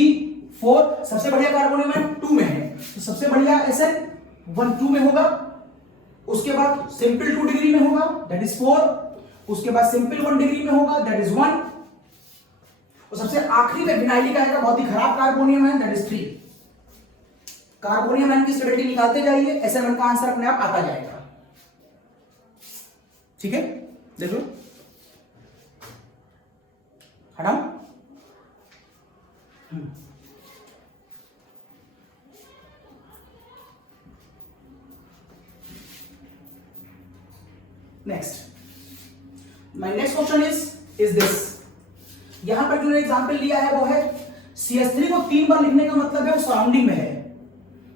4, सबसे बढ़िया कार्बोनियम आयन 2 में है, तो सबसे बढ़िया SN 1 2 में होगा, उसके बाद सिंपल 2 डिग्री में होगा, दैट इज 4, उसके बाद सिंपल 1 डिग्री में होगा, दैट इज 1, और सबसे आखिरी में विनाइलिक आएगा, बहुत ही खराब carbonium ion, that is 3। Carbonium ion की स्टेबिलिटी निकालते जाइए, SN1 का आंसर अपने आप आता जाएगा। ठीक है, देख लो, हटाओ। Next my next question is this. यहां पर जो एग्जांपल लिया है वो है CH3 को 3 बार लिखने का मतलब है वो सराउंडिंग में है।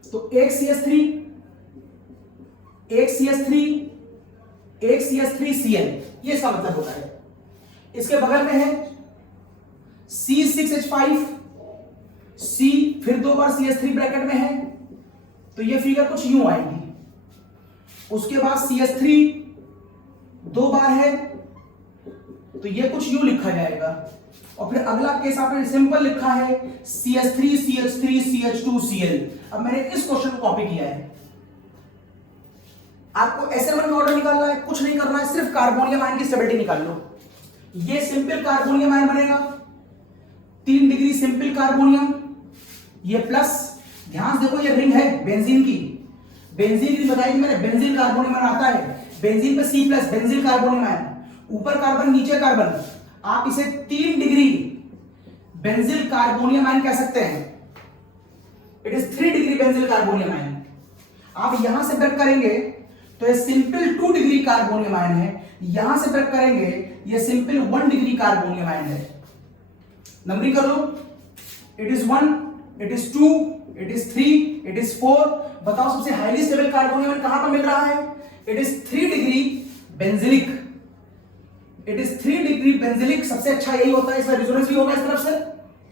तो एक CH3 Cl, ये इसका मतलब होता है। इसके बगल में है C6H5, C फिर 2 बार CH3 ब्रैकेट में है, तो ये फिगर कुछ यूं आएगी। उसके बाद CH3 2 बार है, तो ये कुछ यूं लिखा जाएगा। और फिर अगला केस आपने सिंपल लिखा है CH3 CH3 CH2 Cl। अब मैंने इस क्वेश्चन को कॉपी किया है। आपको SN1 में ऑर्डर निकालना है, कुछ नहीं करना है, सिर्फ कार्बोनियम आयन की स्टेबिलिटी निकाल लो। ये सिंपल कार्बोनियम आयन बनेगा, 3 डिग्री सिंपल कार्बोनियम, ये प्लस। ध्यान से देखो ये रिंग है बेंजीन की, बेंजीन की बताई थी मैंने, बेंजीन कार्बोनियम आयन आता है, बेंजीन पे C plus, benzene carbonium ion, ऊपर कार्बन नीचे कार्बन, आप इसे 3 डिग्री बेंजीन कार्बोनियम आयन कह सकते हैं। It is 3 degree benzene carbonium ion. आप यहां से ब्रेक करेंगे तो ये सिंपल 2 डिग्री कार्बोनियम आयन है, यहां से ब्रेक करेंगे ये सिंपल 1 डिग्री कार्बोनियम आयन है। नंबरिंग कर लो, it is 1, it is 2, it is 3, it is 4। बताओ सबसे हाईली स्टेबल कार्बोनियम आयन कहां पर मिल रहा है? It is 3 degree benzylic, it is 3 degree benzylic. सबसे अच्छा यही होता है, इसका रेजोनेंस भी होगा इस तरफ से,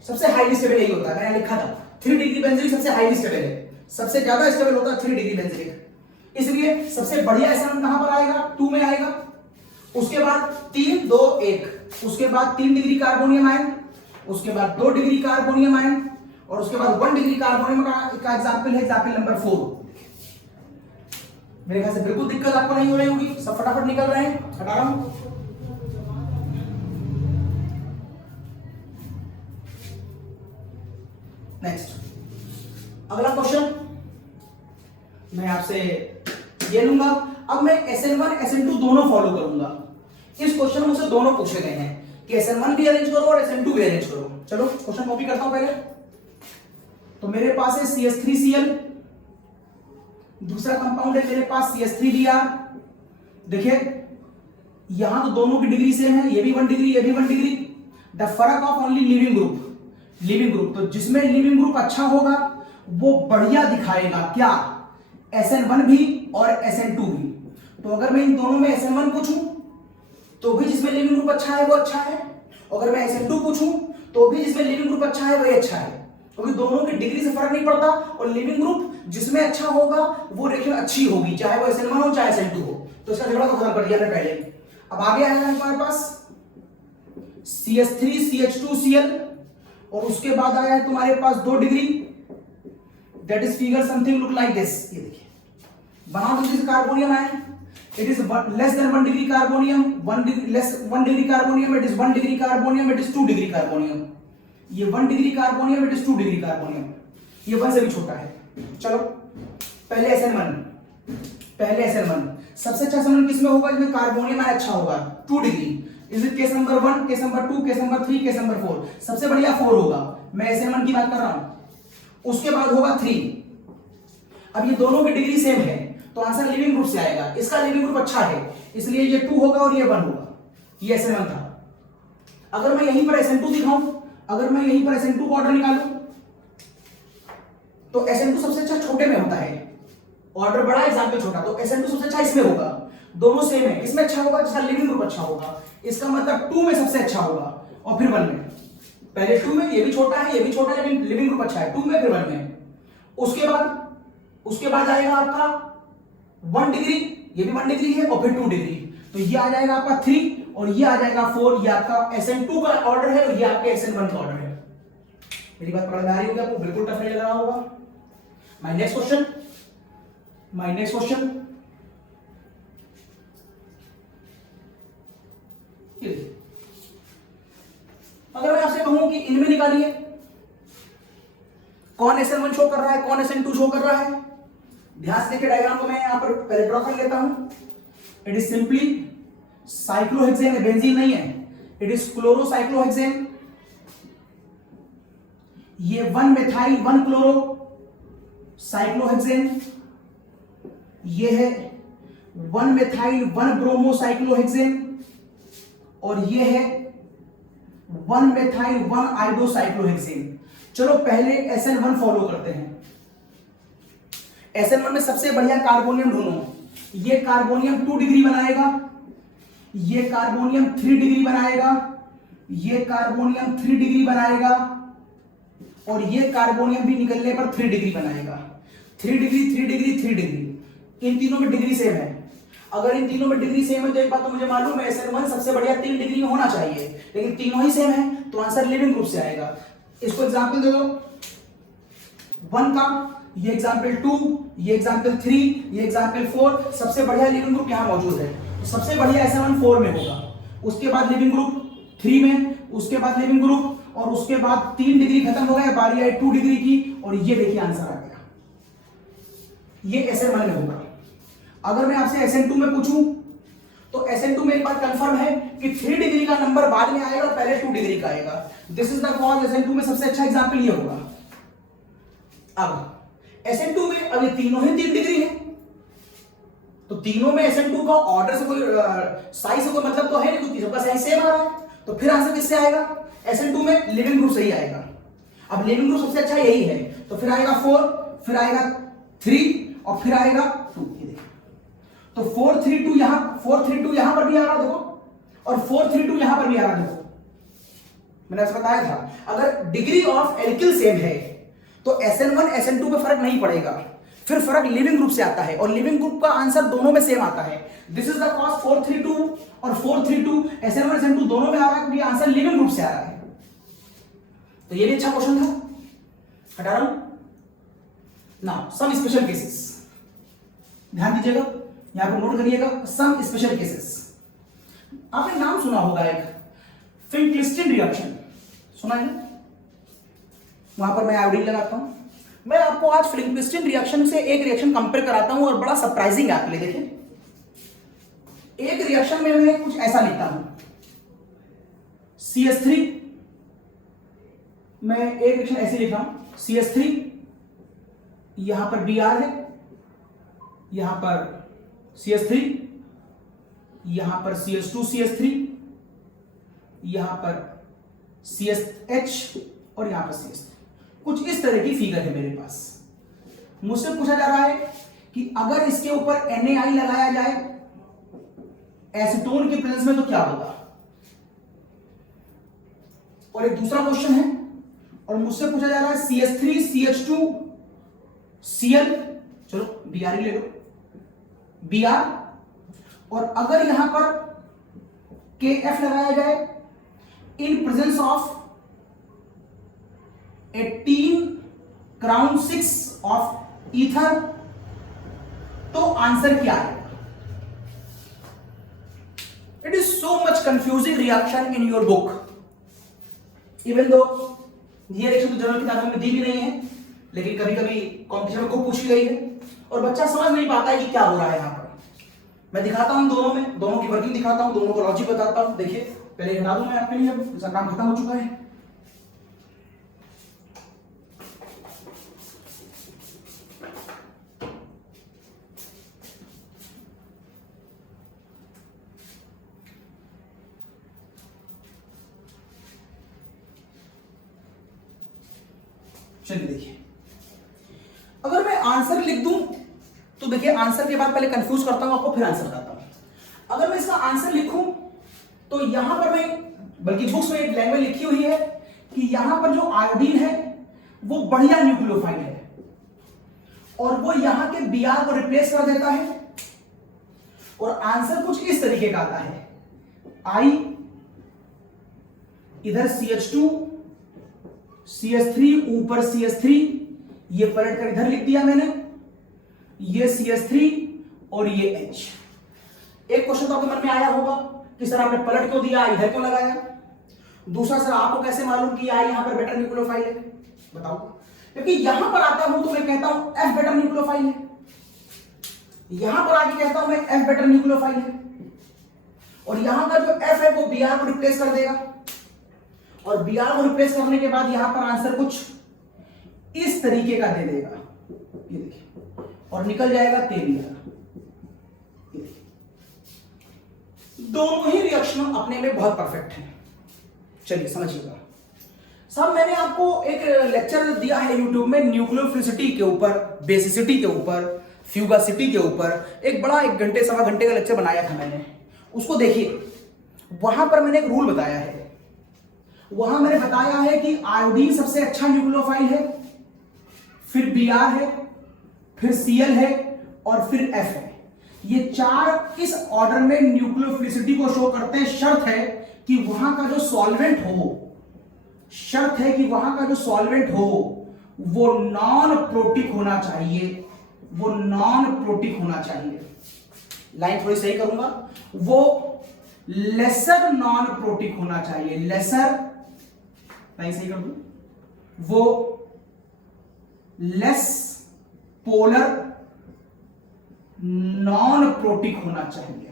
सबसे हाईली स्टेबल यही होता है। मैंने लिखा था 3 डिग्री बेंजिलिक सबसे हाईली स्टेबल है, सबसे ज्यादा स्टेबल होता है 3 डिग्री बेंजिलिक। इसलिए सबसे बढ़िया SN1 कहां पर आएगा? 2 में आएगा। उसके बाद 3 2 1, उसके बाद 3 डिग्री कार्बोनियम आयन, उसके बाद 2 डिग्री कार्बोनियम आयन, और उसके बाद 1 डिग्री कार्बोनियम का एग्जांपल है एग्जांपल नंबर 4। मेरे ख्याल से बिल्कुल दिक्कत आपको नहीं हो रही होगी, सब फटाफट निकल रहे हैं। हटा रहा हूं। नेक्स्ट अगला क्वेश्चन मैं आपसे ये लूंगा। अब मैं SN1 SN2 दोनों फॉलो करूंगा। इस क्वेश्चन में मुझसे दोनों पूछे गए हैं कि SN1 भी अरेंज करो और SN2 भी अरेंज करो। चलो क्वेश्चन कॉपी करता हूं पहले। तो मेरे पास है CH3Cl, दूसरा कंपाउंड है मेरे पास CH3Br। देखिए यहां तो दोनों की डिग्री सेम है, ये भी 1 डिग्री, ये भी 1 डिग्री। द फर्क of only leaving group, leaving group. तो जिसमें लिविंग ग्रुप अच्छा होगा वो बढ़िया दिखाएगा क्या? SN1 भी और SN2 भी। तो अगर मैं इन दोनों में SN1 पूछूं तो भी जिसमें लिविंग ग्रुप अच्छा है वो अच्छा है, अगर मैं SN2 पूछूं तो भी जिसमें लिविंग ग्रुप अच्छा है वही अच्छा है, क्योंकि दोनों की डिग्री से फर्क नहीं पड़ता। और लिविंग ग्रुप जिसमें अच्छा होगा वो रेशियो अच्छी होगी, चाहे वो SN1 हो चाहे SN2 हो। तो इसका झगड़ा तो खत्म कर दिया पहले। अब आगे आएगा हमारे पास CH3 CH2 Cl, और उसके बाद आया है तुम्हारे पास 2 degree, that is figure something look like this. ये देखिए बना दो जिस carbonium ion, it is less than 1 degree carbonium, 1 degree less 1 degree carbonium, it is 1 degree carbonium, it is 2 degree carbonium. ये 1 degree carbonium, it is 2 degree carbonium. ये 1 से भी छोटा है। चलो पहले SN1 सबसे अच्छा SN1 किसमें होगा? जिसमें कार्बोनियम आयन अच्छा होगा, 2 degree. Is it case number 1, case number 2, case number 3, case number 4? सबसे बढ़िया 4 होगा। मैं SN1 की बात कर रहा हूं। उसके बाद होगा 3। अब ये दोनों की डिग्री सेम है तो आंसर लिविंग ग्रुप से आएगा। इसका लिविंग ग्रुप अच्छा है इसलिए ये 2 होगा और ये 1 होगा। ये SN1 था। अगर मैं यहीं पर SN2 दिखाऊं, अगर मैं यहीं पर SN2 को ऑर्डर निकालूं तो SN2 सबसे अच्छा छोटे में होता है, ऑर्डर बड़ा एग्जांपल छोटा, तो SN2 सबसे अच्छा इसमें होगा। दोनों सेम है, इसमें अच्छा होगा जिसका लिविंग ग्रुप अच्छा होगा। इसका मतलब 2 में सबसे अच्छा होगा और फिर 1 में। पहले 2 में, ये भी छोटा है ये भी छोटा है, लेकिन लिविंग ग्रुप अच्छा है, 2 में फिर 1 में। उसके बाद आएगा आपका 1 डिग्री, ये भी 1 डिग्री है, और फिर 2 डिग्री। तो ये आ जाएगा आपका 3 और ये आ जाएगा 4। ये आपका SN2 का ऑर्डर है और ये आपके SN1 का ऑर्डर है। मेरी बात पकड़ में आ रही होगी आपको? बिल्कुल टफ नहीं लग रहा होगा। माय नेक्स्ट क्वेश्चन अगर मैं आपसे कहूं कि इनमें निकालिए कौन SN1 शो कर रहा है, कौन SN2 शो कर रहा है। ध्यान से देखिए डायग्राम को मैं यहां पर पहले ड्रॉ कर लेता हूं। It is simply cyclohexane, benzene नहीं है, इट इज क्लोरोसाइक्लोहेक्सेन। ये 1 मेथाइल 1 क्लोरो साइक्लोहेक्सेन, ये है 1 मेथाइल 1 ब्रोमोसाइक्लोहेक्सेन, और ये है 1 मेथाइल 1 आइडोसाइक्लोहेक्सेन। चलो पहले SN1 फॉलो करते हैं। SN1 में सबसे बढ़िया कार्बोनियम ढूंढो। ये कार्बोनियम 2 डिग्री बनाएगा, ये कार्बोनियम 3 डिग्री बनाएगा, ये कार्बोनियम 3 डिग्री बनाएगा, और ये कार्बोनियम भी निकलने पर 3 डिग्री बनाएगा। 3 डिग्री 3 डिग्री 3 डिग्री, इन तीनों में डिग्री सेम है। अगर इन तीनों में डिग्री सेम है तो एक बात तो मुझे मालूम है SN1 सबसे बढ़िया 3 डिग्री में होना चाहिए, लेकिन तीनों ही सेम है तो आंसर लिविंग ग्रुप से आएगा। इसको एग्जांपल दे दो 1 का, ये एग्जांपल 2, ये एग्जांपल 3, ये एग्जांपल 4। सबसे बढ़िया लिविंग ग्रुप यहां मौजूद है, तो सबसे बढ़िया SN1 4 में होगा, उसके बाद लिविंग ग्रुप 3 में, उसके बाद लिविंग ग्रुप, और उसके बाद 3 डिग्री खत्म हो गया, बारी आई 2 डिग्री की, और ये देखिए आंसर आ गया। ये SN1 में होगा। अगर मैं आपसे SN2 में पूछूं तो SN2 में एक बात कंफर्म है कि 3 डिग्री का नंबर बाद में आएगा, पहले 2 डिग्री का आएगा। This is the cause SN2 में सबसे अच्छा एग्जांपल ये होगा। अब SN2 में अब ये तीनों ही 3 डिग्री है, तो तीनों में SN2 का ऑर्डर से कोई साइज से कोई मतलब तो है नहीं, क्योंकि सबका साइज सेम आ रहा है, तो फिर आंसर किससे आएगा? SN2 में लिविंग ग्रुप से ही आएगा। अब लिविंग ग्रुप सबसे अच्छा यही है, तो फिर आएगा 4, फिर आएगा 3, और फिर आएगा 2। ये देखिए, तो 4 3 2 यहां, 4 3 2 यहां पर भी आ रहा देखो, और 4 3 2 यहां पर भी आ रहा देखो। मैंने आपसे बताया था अगर डिग्री ऑफ एल्किल सेम है तो SN1 SN2 पे फर्क नहीं पड़ेगा, फिर फर्क लिविंग ग्रुप से आता है, और लिविंग ग्रुप का आंसर दोनों में सेम आता है। दिस इज द कॉज 4 3 2 और 4 3 2 SN1 SN2 दोनों में आ रहा है, क्योंकि आंसर लिविंग ग्रुप से आ रहा है। तो ये भी अच्छा क्वेश्चन था, हटा रहा हूं। नाउ सम स्पेशल केसेस, ध्यान दीजिएगा, यहां पर नोट करिएगा सम स्पेशल केसेस। आपने नाम सुना होगा एक फिंक्लिस्टन रिएक्शन, सुना है? वहां पर मैं आयोडीन लगाता हूं। मैं आपको आज फिंक्लिस्टन रिएक्शन से एक रिएक्शन कंपेयर कराता हूं, और बड़ा सरप्राइजिंग है आपके लिए। देखिए, एक रिएक्शन में मैं कुछ ऐसा लिखता हूं, CH3, मैं एक रिएक्शन ऐसे लिख रहा हूं, CH3, यहां पर Br है, यहां पर CH3, यहां पर CH2 CH3, यहां पर CH और यहां पर CH3। कुछ इस तरह की फिगर है मेरे पास। मुझसे पूछा जा रहा है कि अगर इसके ऊपर NaI लगाया जाए एसीटोन के प्रेजेंस में तो क्या होगा। और एक दूसरा क्वेश्चन है, और मुझसे पूछा जा रहा है CH3 CH2 Cl, चलो Br ही ले लो, Br, और अगर यहां पर KF लगाया जाए in presence of 18 crown 6 of ether, तो आंसर क्या है? It is so much confusing reaction in your book, even though ये रिएक्शन तो जनरल किताबों में दी भी नहीं है, लेकिन कभी कभी कॉम्पिटिशन में खूब पूछी गई है, और बच्चा समझ नहीं पाता है कि क्या हो रहा है यहां पर। मैं दिखाता हूं दोनों में, दोनों की वर्किंग दिखाता हूं, दोनों को लॉजिक बताता हूं। देखिए, पहले हटा दूं मैं आपके लिए, इसका काम खत्म हो चुका है। चलिए देखिए, अगर मैं आंसर लिख दूं तो देखिए, आंसर के बाद पहले कंफ्यूज करता हूं आपको, फिर आंसर बताता हूं। अगर मैं इसका आंसर लिखूं तो यहां पर मैं, बल्कि बुक्स में एक लैंग्वेज लिखी हुई है कि यहां पर जो आयोडीन है वो बढ़िया न्यूक्लियोफाइल है, और वो यहां के Br को रिप्लेस कर देता है, और आंसर कुछ इस तरीके का आता है, I इधर CH2 CH3 ऊपर CH3, ये पलट कर इधर लिख दिया मैंने, ये CH3 और ये H। एक क्वेश्चन तो आपके मन में आया होगा कि सर आपने पलट क्यों दिया, इधर क्यों लगाया। दूसरा, सर आपको कैसे मालूम कि यहां पर बेटर न्यूक्लियोफाइल है, बताओ। क्योंकि यहां पर आता हूं तो मैं कहता हूं F बेटर न्यूक्लियोफाइल है, यहां पर आके कहता हूं मैं F बेटर न्यूक्लियोफाइल है, और यहां का जो F है वो Br को रिप्लेस कर देगा, और Br को रिप्लेस करने के बाद यहां पर आंसर कुछ इस तरीके का दे देगा, ये देखिए, और निकल जाएगा 13। दोनों ही रिएक्शन अपने में बहुत परफेक्ट हैं। चलिए समझिएगा साहब, मैंने आपको एक लेक्चर दिया है यूट्यूब में न्यूक्लियोफिलिसिटी के ऊपर, बेसिसिटी के ऊपर, फ्यूगासिटी के ऊपर, एक बड़ा 1 घंटे सवा घंटे का लेक्चर बनाया था मैंने, उसको देखिए। वहां पर मैंने एक रूल बताया है, वहां मैंने बताया है कि आयोडीन सबसे अच्छा न्यूक्लियोफाइल है, फिर Br है, फिर Cl है और फिर F है। ये 4 इस ऑर्डर में न्यूक्लियोफिलिसिटी को शो करते हैं। शर्त है कि वहां का जो सॉल्वेंट हो, शर्त है कि वहां का जो सॉल्वेंट हो वो नॉन प्रोटिक होना चाहिए, वो नॉन प्रोटिक होना चाहिए। लाइन थोड़ी सही करूंगा, वो लेसर नॉन प्रोटिक होना चाहिए, लेसर, लाइन सही कर दूं, वो लेस पोलर नॉन प्रोटिक होना चाहिए।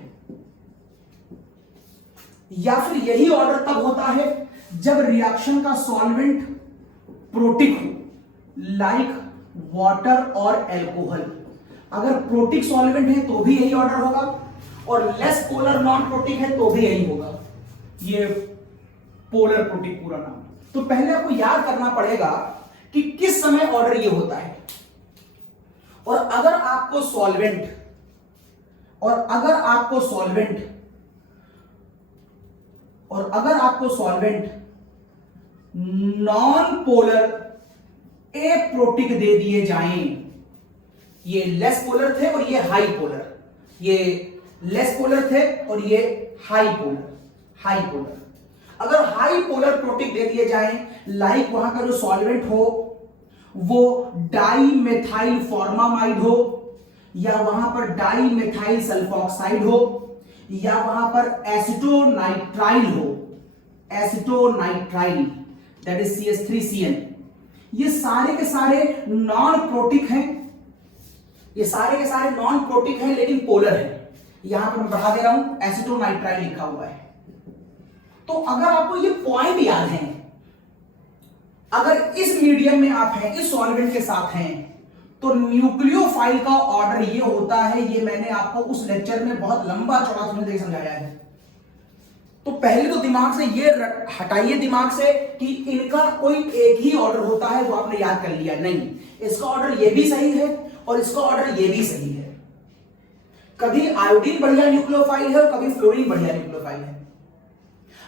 या फिर यही ऑर्डर तब होता है जब रिएक्शन का सॉल्वेंट प्रोटिक हो, लाइक वाटर और अल्कोहल। अगर प्रोटिक सॉल्वेंट है तो भी यही ऑर्डर होगा, और लेस पोलर नॉन प्रोटिक है तो भी यही होगा। ये पोलर प्रोटिक पूरा नाम। तो पहले आपको याद करना पड़ेगा कि किस समय ऑर्डर ये होता है। और अगर आपको सॉल्वेंट नॉन पोलर ए प्रोटिक दे दिए जाएं, ये लेस पोलर थे और ये हाई पोलर, ये लेस पोलर थे और ये हाई पोलर, अगर हाई पोलर प्रोटिक दे दिए जाएं, लाइक वहां का जो सॉल्वेंट हो वो डाइमेथाइल फॉर्मामाइड हो, या वहां पर डाइमेथाइल सल्फॉक्साइड हो, या वहां पर एसिटोनाइट्राइल हो, एसिटोनाइट्राइल दैट इज CH3Cl। ये सारे के सारे नॉन प्रोटिक हैं, ये सारे के सारे नॉन प्रोटिक हैं लेकिन पोलर है। यहां पर मैं बढ़ा दे रहा हूं, एसिटोनाइट्राइल लिखा हुआ है। तो अगर आपको ये पॉइंट याद है, अगर इस मीडियम में आप हैं, इस सॉल्वेंट के साथ हैं, तो न्यूक्लियोफाइल का ऑर्डर ये होता है। ये मैंने आपको उस लेक्चर में बहुत लंबा चौड़ा समझाया है। तो पहले तो दिमाग से ये हटाइए दिमाग से कि इनका कोई एक ही ऑर्डर होता है जो आपने याद कर लिया, नहीं, इसका ऑर्डर ये भी सही है और इसका ऑर्डर ये भी सही है। कभी आयोडीन बढ़िया न्यूक्लियोफाइल है और कभी फ्लोरीन बढ़िया न्यूक्लियोफाइल है।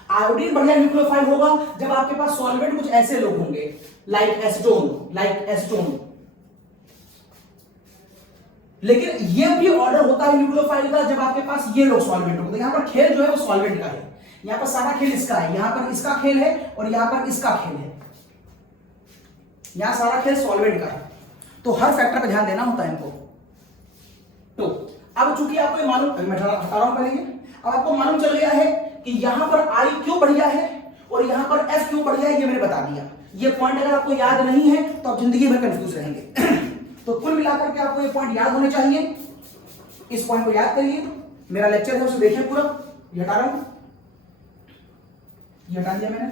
आयोडीन बढ़िया न्यूक्लियोफाइल होगा जब आपके पास सॉल्वेंट कुछ ऐसे लोग होंगे, लाइक एसीटोन। लेकिन ये भी ऑर्डर होता है न्यूक्लियोफाइल का जब आपके पास ये लोग सॉल्वेंट होते हैं। यहां पर खेल जो है वो सॉल्वेंट का है, यहां पर सारा खेल इसका है, यहां पर इसका खेल है और यहां पर इसका खेल है, यहां सारा खेल सॉल्वेंट का है। तो हर फैक्टर पे ध्यान देना होता है इनको। तो अब चूंकि आपको ये मालूम, मैं हटा रहा हूं पहले, अब आपको मालूम चल गया है कि यहां पर I क्यों बढ़िया है और यहां पर F क्यों बढ़िया है, ये मैंने बता दिया। ये पॉइंट अगर आपको याद नहीं है तो आप जिंदगी भर कंफ्यूज रहेंगे। तो कुल मिलाकर के आपको ये पॉइंट याद होने चाहिए। इस पॉइंट को याद करिए। मेरा लेक्चर है उसे देखिए पूरा। ये हटा रहा हूं, ये हटा दिया मैंने,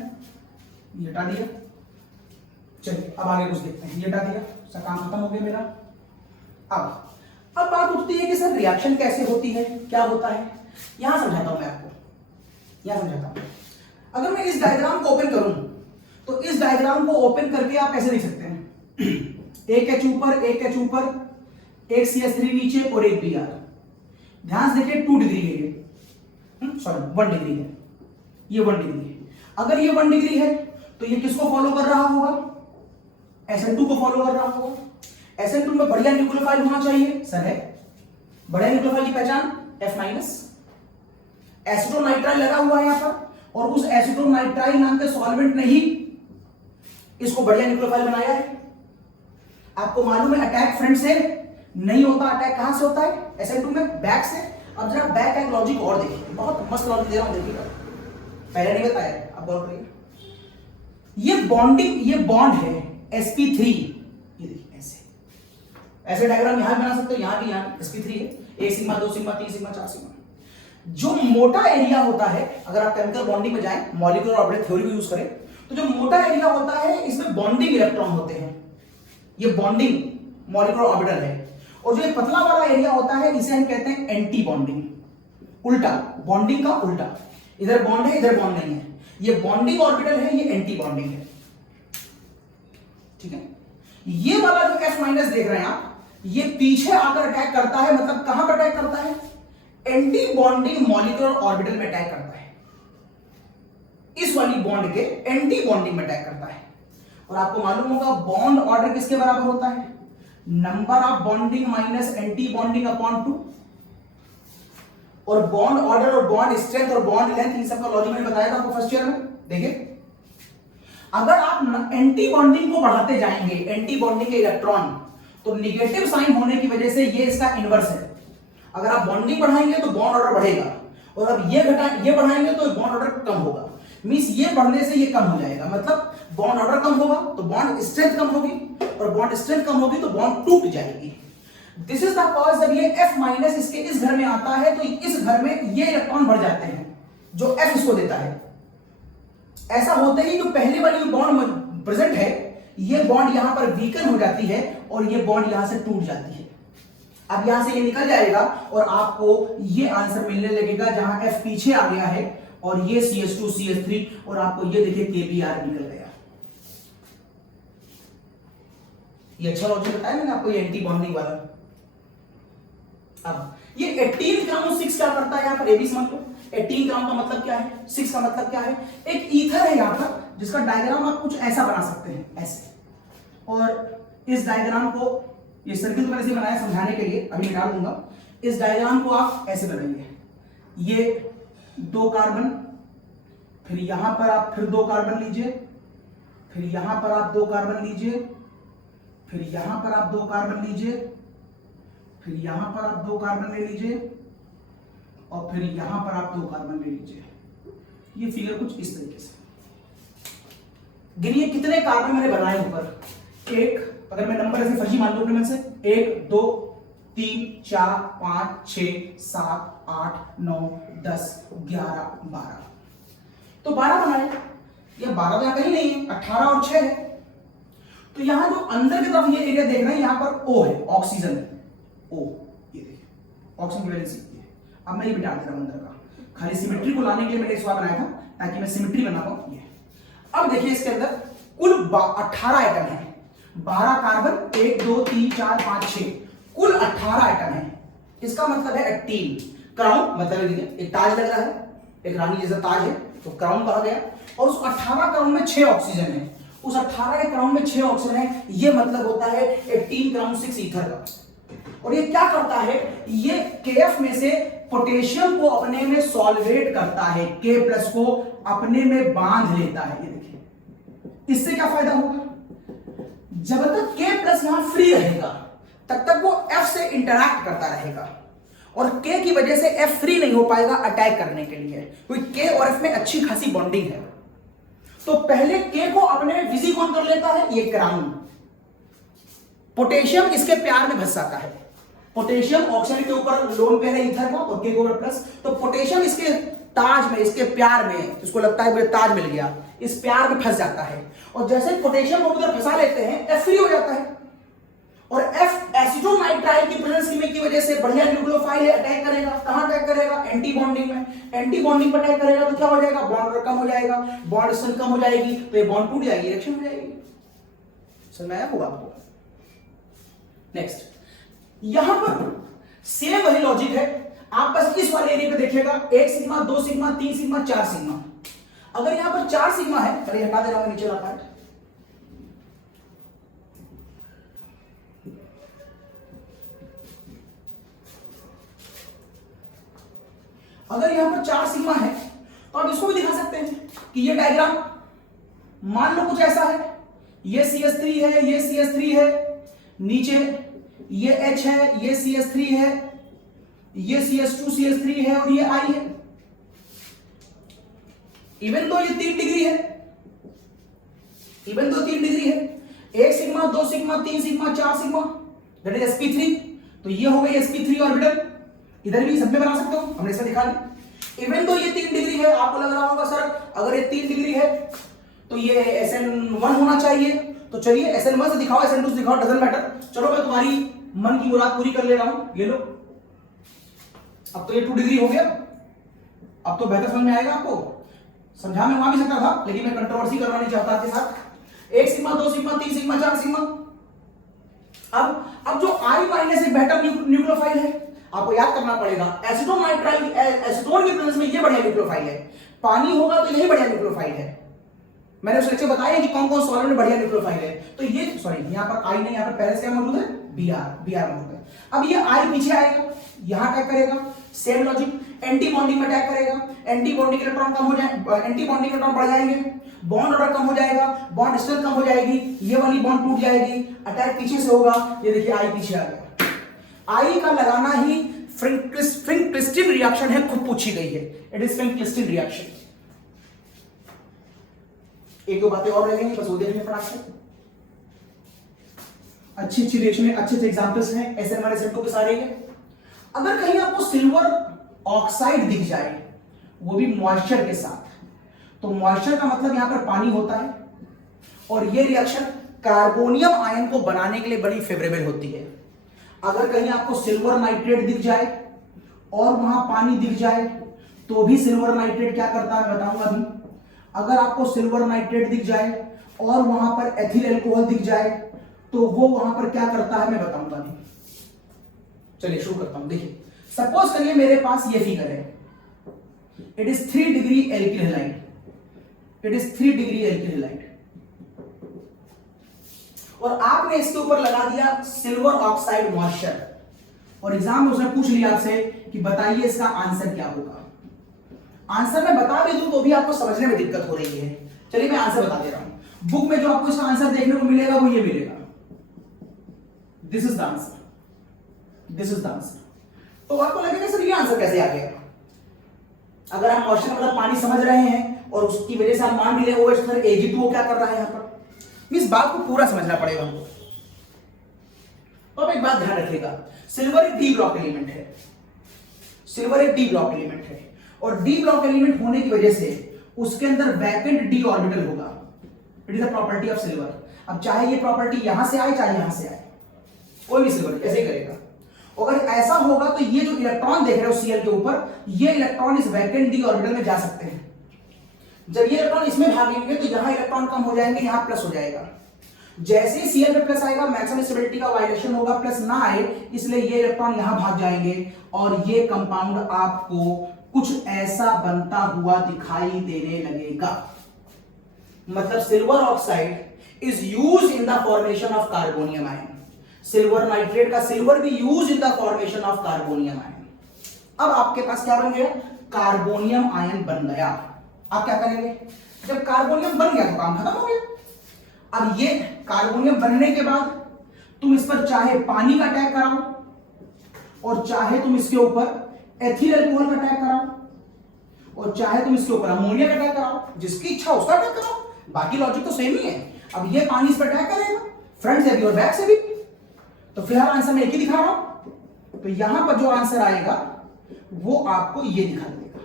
ये हटा दिया। चलिए अब आगे कुछ देखते हैं। ये हटा दिया, सब काम खत्म हो गया मेरा। अब बात उठती है कि सर रिएक्शन कैसे होती है, क्या होता है। यहां समझाता हूं मैं आपको, यहां समझाता हूं। अगर मैं इस डायग्राम को ओपन करूं तो इस डायग्राम को ओपन करके आप ऐसे लिख सकते हैं, एक H ऊपर, एक H ऊपर, एक CH3 नीचे और एक Br। ध्यान से देखिए 2 डिग्री है ये, सॉरी 1 डिग्री है, ये 1 डिग्री है। अगर ये 1 डिग्री है तो ये किसको फॉलो कर रहा होगा, SN2 को फॉलो कर रहा होगा। SN2 में बढ़िया न्यूक्लियोफाइल होना चाहिए, सर है। बढ़िया न्यूक्लियोफाइल की पहचान F-। एसिटोनाइट्राइल लगा हुआ है यहां पर और उस एसिटोनाइट्राइल नाम के सॉल्वेंट ने ही इसको बढ़िया न्यूक्लियोफाइल बनाया है। आपको मालूम है अटैक फ्रंट से नहीं होता, अटैक कहां से होता है SN2 में, बैक से। अब जरा बैक एक लॉजिक और देखिए, बहुत मस्त लॉजिक दे रहा हूं, देखिएगा, पहले नहीं बताया, अब गौर करिए। ये बॉन्डिंग, ये बॉन्ड है sp3, ये देखिए ऐसे डायग्राम यहां बना सकते हो, यहां भी, यहां sp3 है, 1 सिग्मा 2 सिग्मा 3 सिग्मा 4 सिग्मा। जो मोटा एरिया होता है, अगर आप केमिकल बॉन्डिंग में जाएं, मॉलिक्यूलर ऑर्बिटल थ्योरी को यूज करें, तो जो मोटा एरिया होता है इसमें बॉन्डिंग इलेक्ट्रॉन होते हैं, ये बॉन्डिंग मॉलिक्यूलर ऑर्बिटल है। और जो ये पतला वाला एरिया होता है इसे हम कहते हैं एंटी बॉन्डिंग, उल्टा। बॉन्डिंग का उल्टा, इधर बॉन्ड है इधर बॉन्ड नहीं है, ये बॉन्डिंग ऑर्बिटल है, ये एंटी बॉन्डिंग है, ठीक है। ये वाला जो F माइनस देख रहे हैं आप, ये पीछे आकर अटैक करता है, मतलब कहां पर अटैक करता है, एंटी बॉन्डिंग मॉलिक्यूलर ऑर्बिटल में अटैक करता है, इस वाली बॉन्ड के एंटी बॉन्डिंग में अटैक करता है। और आपको मालूम होगा बॉन्ड ऑर्डर किसके बराबर होता है, number of bonding minus anti bonding upon 2। और बॉन्ड ऑर्डर और बॉन्ड स्ट्रेंथ और बॉन्ड लेंथ इन सबका लॉजिक मैंने बताया था आपको फर्स्ट ईयर में। देखिए अगर आप एंटी बॉन्डिंग को बढ़ाते जाएंगे, एंटी बॉन्डिंग के इलेक्ट्रॉन, तो निगेटिव साइन होने की वजह से ये इसका इनवर्स है। अगर आप बॉन्डिंग बढ़ाएंगे तो बॉन्ड ऑर्डर बढ़ेगा, और अब ये बढ़ाएंगे तो बॉन्ड ऑर्डर कम होगा। मींस ये बढ़ने से ये कम हो जाएगा, मतलब बॉन्ड ऑर्डर कम होगा तो बॉन्ड स्ट्रेंथ कम होगी, और बॉन्ड स्ट्रेंथ कम होगी तो बॉन्ड टूट जाएगी। This is the cause. जब ये F माइनस इसके इस घर में आता है तो इस घर में ये इलेक्ट्रॉन बढ़ जाते हैं जो F इसको देता है। ऐसा होते ही जो पहले वाली बॉन्ड प्रेजेंट है, ये बॉन्ड यहां पर वीकन हो जाती है और ये बॉन्ड यहां से टूट जाती है। अब यहां से ये निकल जाएगा और आपको ये आंसर मिलने लगेगा जहां F पीछे आ गया है और ये CH2 CH3, और आपको ये देखिए KBr निकल गया। ये अच्छा लॉजिक बताया मैंने आपको, ये एंटी बॉन्डिंग वाला। अब ये 18 ग्राम 6 क्या करता है, यहां पर एबी समझ लो। 18 ग्राम का मतलब क्या है, 6 का मतलब क्या है, एक ईथर है यहां पर जिसका डायग्राम आप कुछ ऐसा बना सकते हैं, ऐसे। और इस डायग्राम को, ये सर्किल मैंने ऐसे बनाया समझाने के लिए, अभी निकाल दूंगा। इस डायग्राम को आप ऐसे बनाइए, ये 2 कार्बन, फिर यहां पर आप फिर 2 कार्बन लीजिए, फिर यहां पर आप 2 कार्बन लीजिए, फिर यहां पर आप 2 कार्बन लीजिए, फिर यहां पर आप 2 कार्बन ले लीजिए, और फिर यहां पर आप 2 कार्बन ले लीजिए। ये फिगर कुछ इस तरीके से। गिनिए कितने कार्बन मैंने बनाए ऊपर। एक, अगर मैं नंबर ऐसे फर्जी मान लूं अपने मन से, 1 2 3 4 5 6 7 8 9 10 11 12, तो 12 बनाए। ये 12 तो कहीं नहीं है, 18 और 6 है। तो यहां जो अंदर की तरफ ये एरिया देख रहे हैं, यहां पर O है, ऑक्सीजन O, ये देखिए ऑक्सीजन की वैलेंसी है। अब मैं ये बिठा दे रहा हूं अंदर का, खाली सिमेट्री को लाने के लिए मैंने इस बार बनाया था ताकि मैं सिमेट्री बना पाऊं। ये अब देखिए इसके अंदर कुल 18 आइटम है, 12 कार्बन, 1 2 3 4 5 6, कुल 18 आइटम है। इसका मतलब है 18 क्राउन, मतलब देखिए एक ताज लग रहा है, एक रानी जैसा ताज है, तो क्राउन कहा गया। और उस 18 क्राउन में 6 ऑक्सीजन है, उस 18 के क्राउन में 6 ऑक्सीजन है, ये मतलब होता है 18 क्राउन 6 ईथर का। और ये क्या करता है, ये KF में से पोटेशियम को अपने में सॉल्वेट करता है, K प्लस को अपने में बांध लेता है। ये देखिए इससे क्या फायदा होगा, जब तक K प्लस यहां फ्री रहेगा तब तक वो F से इंटरैक्ट करता रहेगा, और K की वजह से F फ्री नहीं हो पाएगा अटैक करने के लिए, क्योंकि K और F में अच्छी खासी बॉन्डिंग है। तो पहले K को अपने में बिजी कौन कर लेता है, ये क्राउन। पोटेशियम इसके प्यार में फंस जाता है, पोटेशियम ऑक्सीजन के ऊपर लोन पे है ईथर का, और K के ऊपर प्लस, तो पोटेशियम इसके ताज में, इसके प्यार में, इसको लगता है मुझे ताज मिल गया, इस प्यार में फंस जाता है। और जैसे पोटेशियम को उधर फंसा लेते हैं, F फ्री हो जाता है, और F एसिटोनाइट्राइल की प्रेजेंस की वजह से बढ़िया न्यूक्लियोफाइल है, अटैक करेगा। कहां अटैक करेगा, एंटी बॉन्डिंग में। एंटी बॉन्डिंग पर अटैक करेगा तो क्या हो जाएगा, बॉन्ड कम हो जाएगा, बॉन्ड स्ट्रेंथ कम हो जाएगी, तो ये बॉन्ड टूट जाएगी, रिएक्शन हो जाएगी। समझ में आया होगा आपको। नेक्स्ट, यहां पर सेम वही लॉजिक है, आप बस इस वाले एरिया पे देखिएगा, 1 सिग्मा 2 सिग्मा 3 सिग्मा 4 सिग्मा। अगर यहां पर 4 सिग्मा है, चलिए हटा दे रहा हूं नीचे वाला पार्ट। अगर यहां पर 4 सिग्मा है तो आप इसको भी दिखा सकते हैं कि ये डायग्राम मान लो कुछ ऐसा है, ये CH3 है, ये CH3 है, नीचे ये H है, ये CH3 है, ये CH2 CH3 है, और ये I है। इवन तो ये 3 डिग्री है, इवन तो 3 डिग्री है, 1 sigma 2 sigma 3 sigma 4 sigma, that is sp3। तो ये हो गई sp3 ऑर्बिटल। इधर भी सब में बना सकते हो, हमने इसमें दिखा दी। इवन तो ये 3 डिग्री है, आपको लग रहा होगा सर अगर ये 3 डिग्री है तो ये SN1 होना चाहिए, तो चलिए SN1 से दिखाओ, SN2 से दिखाओ, डजंट मैटर। चलो मैं तुम्हारी मन की मुराद पूरी कर ले रहा हूं, ये लो। अब तो ये 2 डिग्री हो गया, अब तो बेहतर समझ में आएगा आपको। समझा मैं वहां भी सकता था, लेकिन मैं कंट्रोवर्सी करना नहीं चाहता आपके साथ। 1 सिग्मा, 2 सिग्मा, 3 सिग्मा, 4 सिग्मा। अब जो I माइनस एक बेहतर न्यूक्लियोफाइल है, आपको याद करना पड़ेगा। एसीटोन नाइट्राइल, एसीटोन की प्रेजेंस में ये बढ़िया न्यूक्लियोफाइल है, पानी होगा तो यही बढ़िया न्यूक्लियोफाइल है। मैंने उस लेक्चर बताया कि कौन कौन सॉल्वेंट में बढ़िया न्यूक्लियोफाइल है। तो ये सॉरी, यहाँ पर I नहीं, यहाँ पर पहले से मौजूद है Br मौजूद है। अब ये I पीछे आएगा, यहां अटैक करेगा, सेम लॉजिक, एंटी बॉन्डिंग में अटैक करेगा, एंटी बॉन्डिंग इलेक्ट्रॉन कम हो जाए, एंटी बॉन्डिंग इलेक्ट्रॉन बढ़ जाएंगे, बॉन्ड ऑर्डर कम हो जाएगा, बॉन्ड स्ट्रेंथ कम हो जाएगी, ये वाली बॉन्ड टूट जाएगी, अटैक पीछे से होगा। ये देखिए I पीछे आ गया। I का लगाना ही फ्रिंक-क्लिस्टिन रिएक्शन है, खुद पूछी गई है। It is Finkelstein reaction. एक दो बातें और रह गई, बस वो देखने फटाक से। अच्छी रिएक्शन में अच्छे एग्जांपल्स हैं SN1 SN2 के सारे के। अगर कहीं आपको सिल्वर ऑक्साइड दिख जाए, वो भी मॉइस्चर के साथ, तो मॉइस्चर का मतलब यहां पर पानी होता है, और ये रिएक्शन कार्बोनियम आयन को बनाने के लिए बड़ी फेवरेबल होती है। अगर कहीं आपको सिल्वर नाइट्रेट दिख जाए और वहां पानी दिख जाए, तो भी सिल्वर नाइट्रेट क्या करता है बताऊंगा अभी। अगर आपको सिल्वर नाइट्रेट दिख जाए और वहां पर एथिल अल्कोहल दिख जाए, तो वो वहां पर क्या करता है मैं बताऊंगा अभी। चलिए शुरू करता हूं। देखिए, सपोज करिए मेरे पास ये फिगर है, it is 3 degree alkyl halide, it is 3 degree alkyl halide, और आपने इसके ऊपर लगा दिया सिल्वर ऑक्साइड मॉइस्चर, और एग्जाम में उसने पूछ लिया आपसे कि बताइए इसका आंसर क्या होगा। आंसर मैं बता भी दूं तो भी आपको समझने में दिक्कत हो रही है। चलिए मैं आंसर बता दे रहा हूं। बुक में जो आपको इसका आंसर देखने को मिलेगा वो ये मिलेगा, this is the answer, this is the answer. तो आपको लगेगा सर ये आंसर कैसे आ गया। अगर आप मॉइस्चर मतलब पानी समझ रहे हैं और उसकी वजह से आप मान भी रहे हो सर Ag2O क्या कर रहा है यहां पर, इस बात को पूरा समझना पड़ेगा हमको। तो अब एक बात ध्यान रखिएगा, सिल्वर एक डी ब्लॉक एलिमेंट है, सिल्वर एक डी ब्लॉक एलिमेंट है, और डी ब्लॉक एलिमेंट होने की वजह से उसके अंदर वैकेंट डी ऑर्बिटल होगा। It is the property of silver. अब चाहे ये प्रॉपर्टी यहां से आए चाहे यहां से आए, कोई भी सिल्वर ऐसे ही करेगा। अगर ऐसा होगा तो ये जो इलेक्ट्रॉन देख रहे हो Cl के ऊपर, ये इलेक्ट्रॉन इस वैकेंट डी ऑर्बिटल में जा सकते हैं। जब ये इलेक्ट्रॉन इसमें भागेंगे तो यहां इलेक्ट्रॉन कम हो जाएंगे, यहां प्लस हो जाएगा। जैसे ही Cl पे प्लस आएगा, मैक्सिमम स्टेबिलिटी का वायलेशन होगा, प्लस ना आए, इसलिए ये इलेक्ट्रॉन यहां भाग जाएंगे, और ये कंपाउंड आपको कुछ ऐसा बनता हुआ दिखाई देने लगेगा। मतलब silver oxide is used in the formation of carbonium ion. Silver nitrate का सिल्वर भी use in the formation of carbonium ion. अब आपके पास क्या बन गया, कार्बोनियम आयन बन गया। आप क्या करेंगे, जब कार्बोनियम बन गया तो काम खत्म हो गया। अब ये कार्बोनियम बनने के बाद तुम इस पर चाहे पानी का अटैक कराओ, और चाहे तुम इसके ऊपर एथिल अल्कोहल का अटैक कराओ, और चाहे तुम इसके ऊपर अमोनिया का अटैक कराओ, जिसकी इच्छा उसका अटैक कराओ, बाकी लॉजिक तो सेम ही है। अब ये पानी इस पर अटैक करेगा, फ्रंट से भी और बैक से भी। तो फिलहाल आंसर मैं एक ही दिखा रहा हूं, तो यहां पर जो आंसर आएगा वो आपको ये दिखा देगा।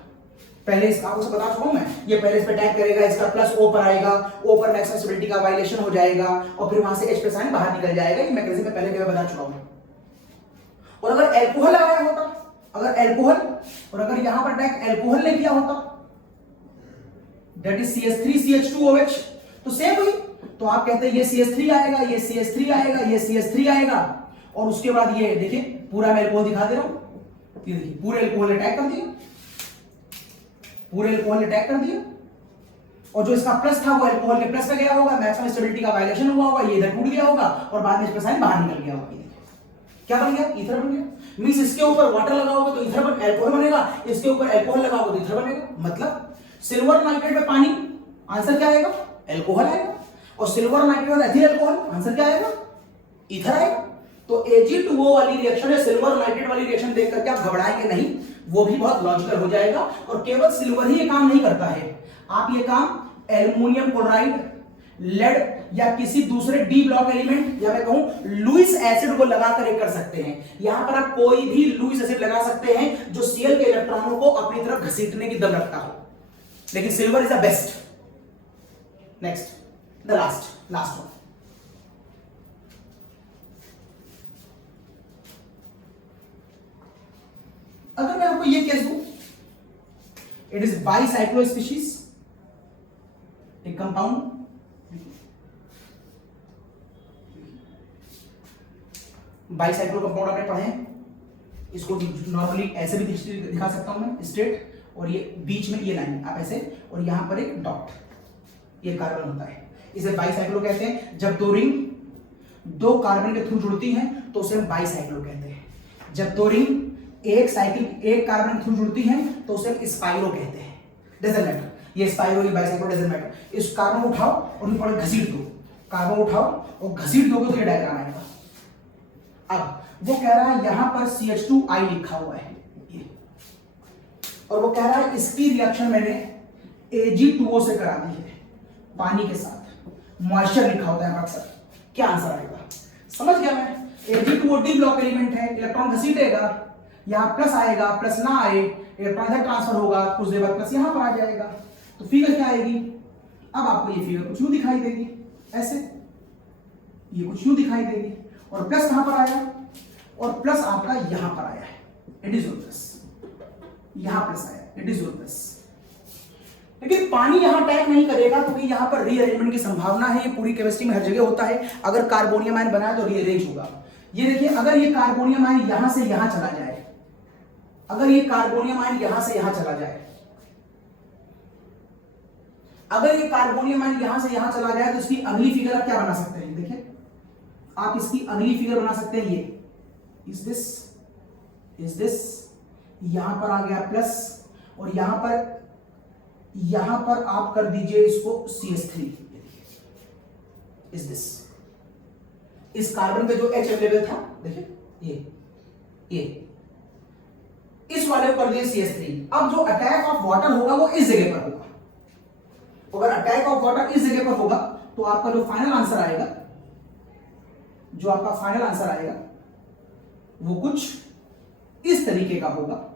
पहले इसका आपको बता चुका हूं मैं, ये पहले इस पर अटैक करेगा, इसका प्लस O पर आएगा, O पर मैक्सिमम स्टेबिलिटी का वायलेशन हो जाएगा, और फिर वहां से H+ आयन बाहर निकल जाएगा। ये मैकेनिज्म में पहले बता चुका हूं। और अगर एल्कोहल आया होता, अगर एल्कोहल, और अगर यहां पर अटैक एल्कोहल ने किया होता, दैट इज CH3CH2OH, तो सेम हुई। तो आप कहते हैं ये CH3 आएगा, ये CH3 आएगा, ये CH3 आएगा, और उसके बाद ये देखिए पूरा मैं एल्कोहल दिखा दे रहा हूं, ये देखिए पूरे एल्कोहल अटैक कर दिया, पूरे एल्कोहल अटैक कर दिया, और जो इसका प्लस था वो एल्कोहल के प्लस पे गया होगा, मैक्सिमम स्टेबिलिटी का वायलेशन हुआ होगा, ये इधर टूट गया होगा, और बाद में H+ आयन बाहर निकल गया होगा। क्या बन गया, ईथर बन गया। मींस इसके ऊपर वाटर लगाओगे तो ईथर बन एल्कोहल बनेगा, इसके ऊपर एल्कोहल लगाओगे तो ईथर बनेगा। मतलब सिल्वर नाइट्रेट में पानी, आंसर क्या आएगा, एल्कोहल आएगा, और सिल्वर नाइट्रेट और एथिल अल्कोहल, आंसर क्या आएगा, ईथर आएगा। तो Ag2O वाली रिएक्शन है, सिल्वर नाइट्रेट वाली रिएक्शन देख करके आप घबराएंगे नहीं, वो भी बहुत लॉजिकल हो जाएगा। और केवल सिल्वर ही ये काम नहीं करता है, आप ये काम एल्युमिनियम क्लोराइड, लेड, या किसी दूसरे डी ब्लॉक एलिमेंट, या मैं कहूं लुईस एसिड को लगाकर एक कर सकते हैं। यहां पर आप कोई भी लुईस एसिड लगा सकते हैं जो Cl के इलेक्ट्रॉनों को अपनी तरफ घसीटने की दम रखता हो, लेकिन silver is the best. Next, the last one. अगर मैं आपको ये केस दूं इट इज बाईसाइक्लो स्पीशीज, एक कंपाउंड बाईसाइक्लो कंपाउंड आपने पढ़े हैं, इसको नॉर्मली ऐसे भी दिखा सकता हूं मैं स्ट्रेट, और ये बीच में ये लाइन आप ऐसे, और यहां पर एक डॉट, ये कार्बन होता है, इसे बाईसाइक्लो कहते हैं। जब दो रिंग दो कार्बन के थ्रू जुड़ती हैं तो उसे हम बाईसाइक्लो कहते हैं। जब दो रिंग एक कार्बन के थ्रू जुड़ती हैं तो उसे हम स्पाइरो कहते हैं। डजंट मैटर, ये स्पाइरो ये बाईसाइक्लो डजंट मैटर। इस कार्बन को उठाओ और ऊपर घसीट दो, कार्बन उठाओ और घसीट दोगे तो ये डायग्राम आएगा। अब वो कह रहा है यहां पर CH2I लिखा हुआ है ये, और वो कह रहा है इसकी रिएक्शन मैंने Ag2O से करा दी है, पानी के साथ मॉइस्चर लिखा होता है अक्सर। क्या आंसर आएगा? समझ गया मैं। Ag2O डी ब्लॉक एलिमेंट है, इलेक्ट्रॉन घसीटेगा, यहां प्लस आएगा, प्लस ना आए इलेक्ट्रॉन इधर ट्रांसफर होगा, कुछ देर बाद प्लस यहां पर आ जाएगा, तो फिगर क्या आएगी? अब आपको ये फिगर कुछ यूं दिखाई देगी, ऐसे ये कुछ यूं दिखाई देगी, और प्लस कहां पर आया? और प्लस आपका यहां पर आया है, इट इज योर प्लस, यहां प्लस आया, इट इज योर प्लस। लेकिन पानी यहां अटैक नहीं करेगा क्योंकि यहां पर रीअरेंजमेंट की संभावना है, ये पूरी केमिस्ट्री में हर जगह होता है। अगर कार्बोनियम आयन बनाए तो रीअरेंज होगा। ये देखिए, अगर ये कार्बोनियम आयन यहां से यहां चला जाए, अगर ये कार्बोनियम आयन यहां से यहां चला जाए, अगर ये कार्बोनियम आयन यहां से यहां चला जाए तो इसकी अगली फिगर आप क्या बना सकते हैं? देखिए, आप इसकी अगली फिगर बना सकते हैं, ये इज दिस, यहां पर आ गया प्लस, और यहां पर आप कर दीजिए इसको CH3, इज दिस। इस कार्बन पे जो H अवेलेबल था, देखिए ये इस वाले को कर दिए CH3। अब जो अटैक ऑफ वाटर होगा वो इस जगह पर होगा। अगर अटैक ऑफ वाटर इस जगह पर होगा तो आपका जो फाइनल आंसर आएगा, वो कुछ इस तरीके का होगा।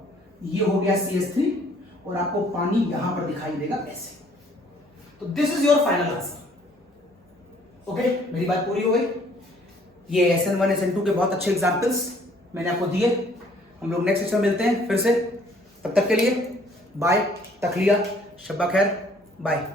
ये हो गया CH3, और आपको पानी यहां पर दिखाई देगा ऐसे। तो this is your final answer. Okay, मेरी बात पूरी हो गई। ये SN1 SN2 के बहुत अच्छे एग्जांपल्स मैंने आपको दिए। हम लोग नेक्स्ट सेक्शन में मिलते हैं फिर से। तब तक के लिए बाय, तकलिया, शब्बा खैर, बाय।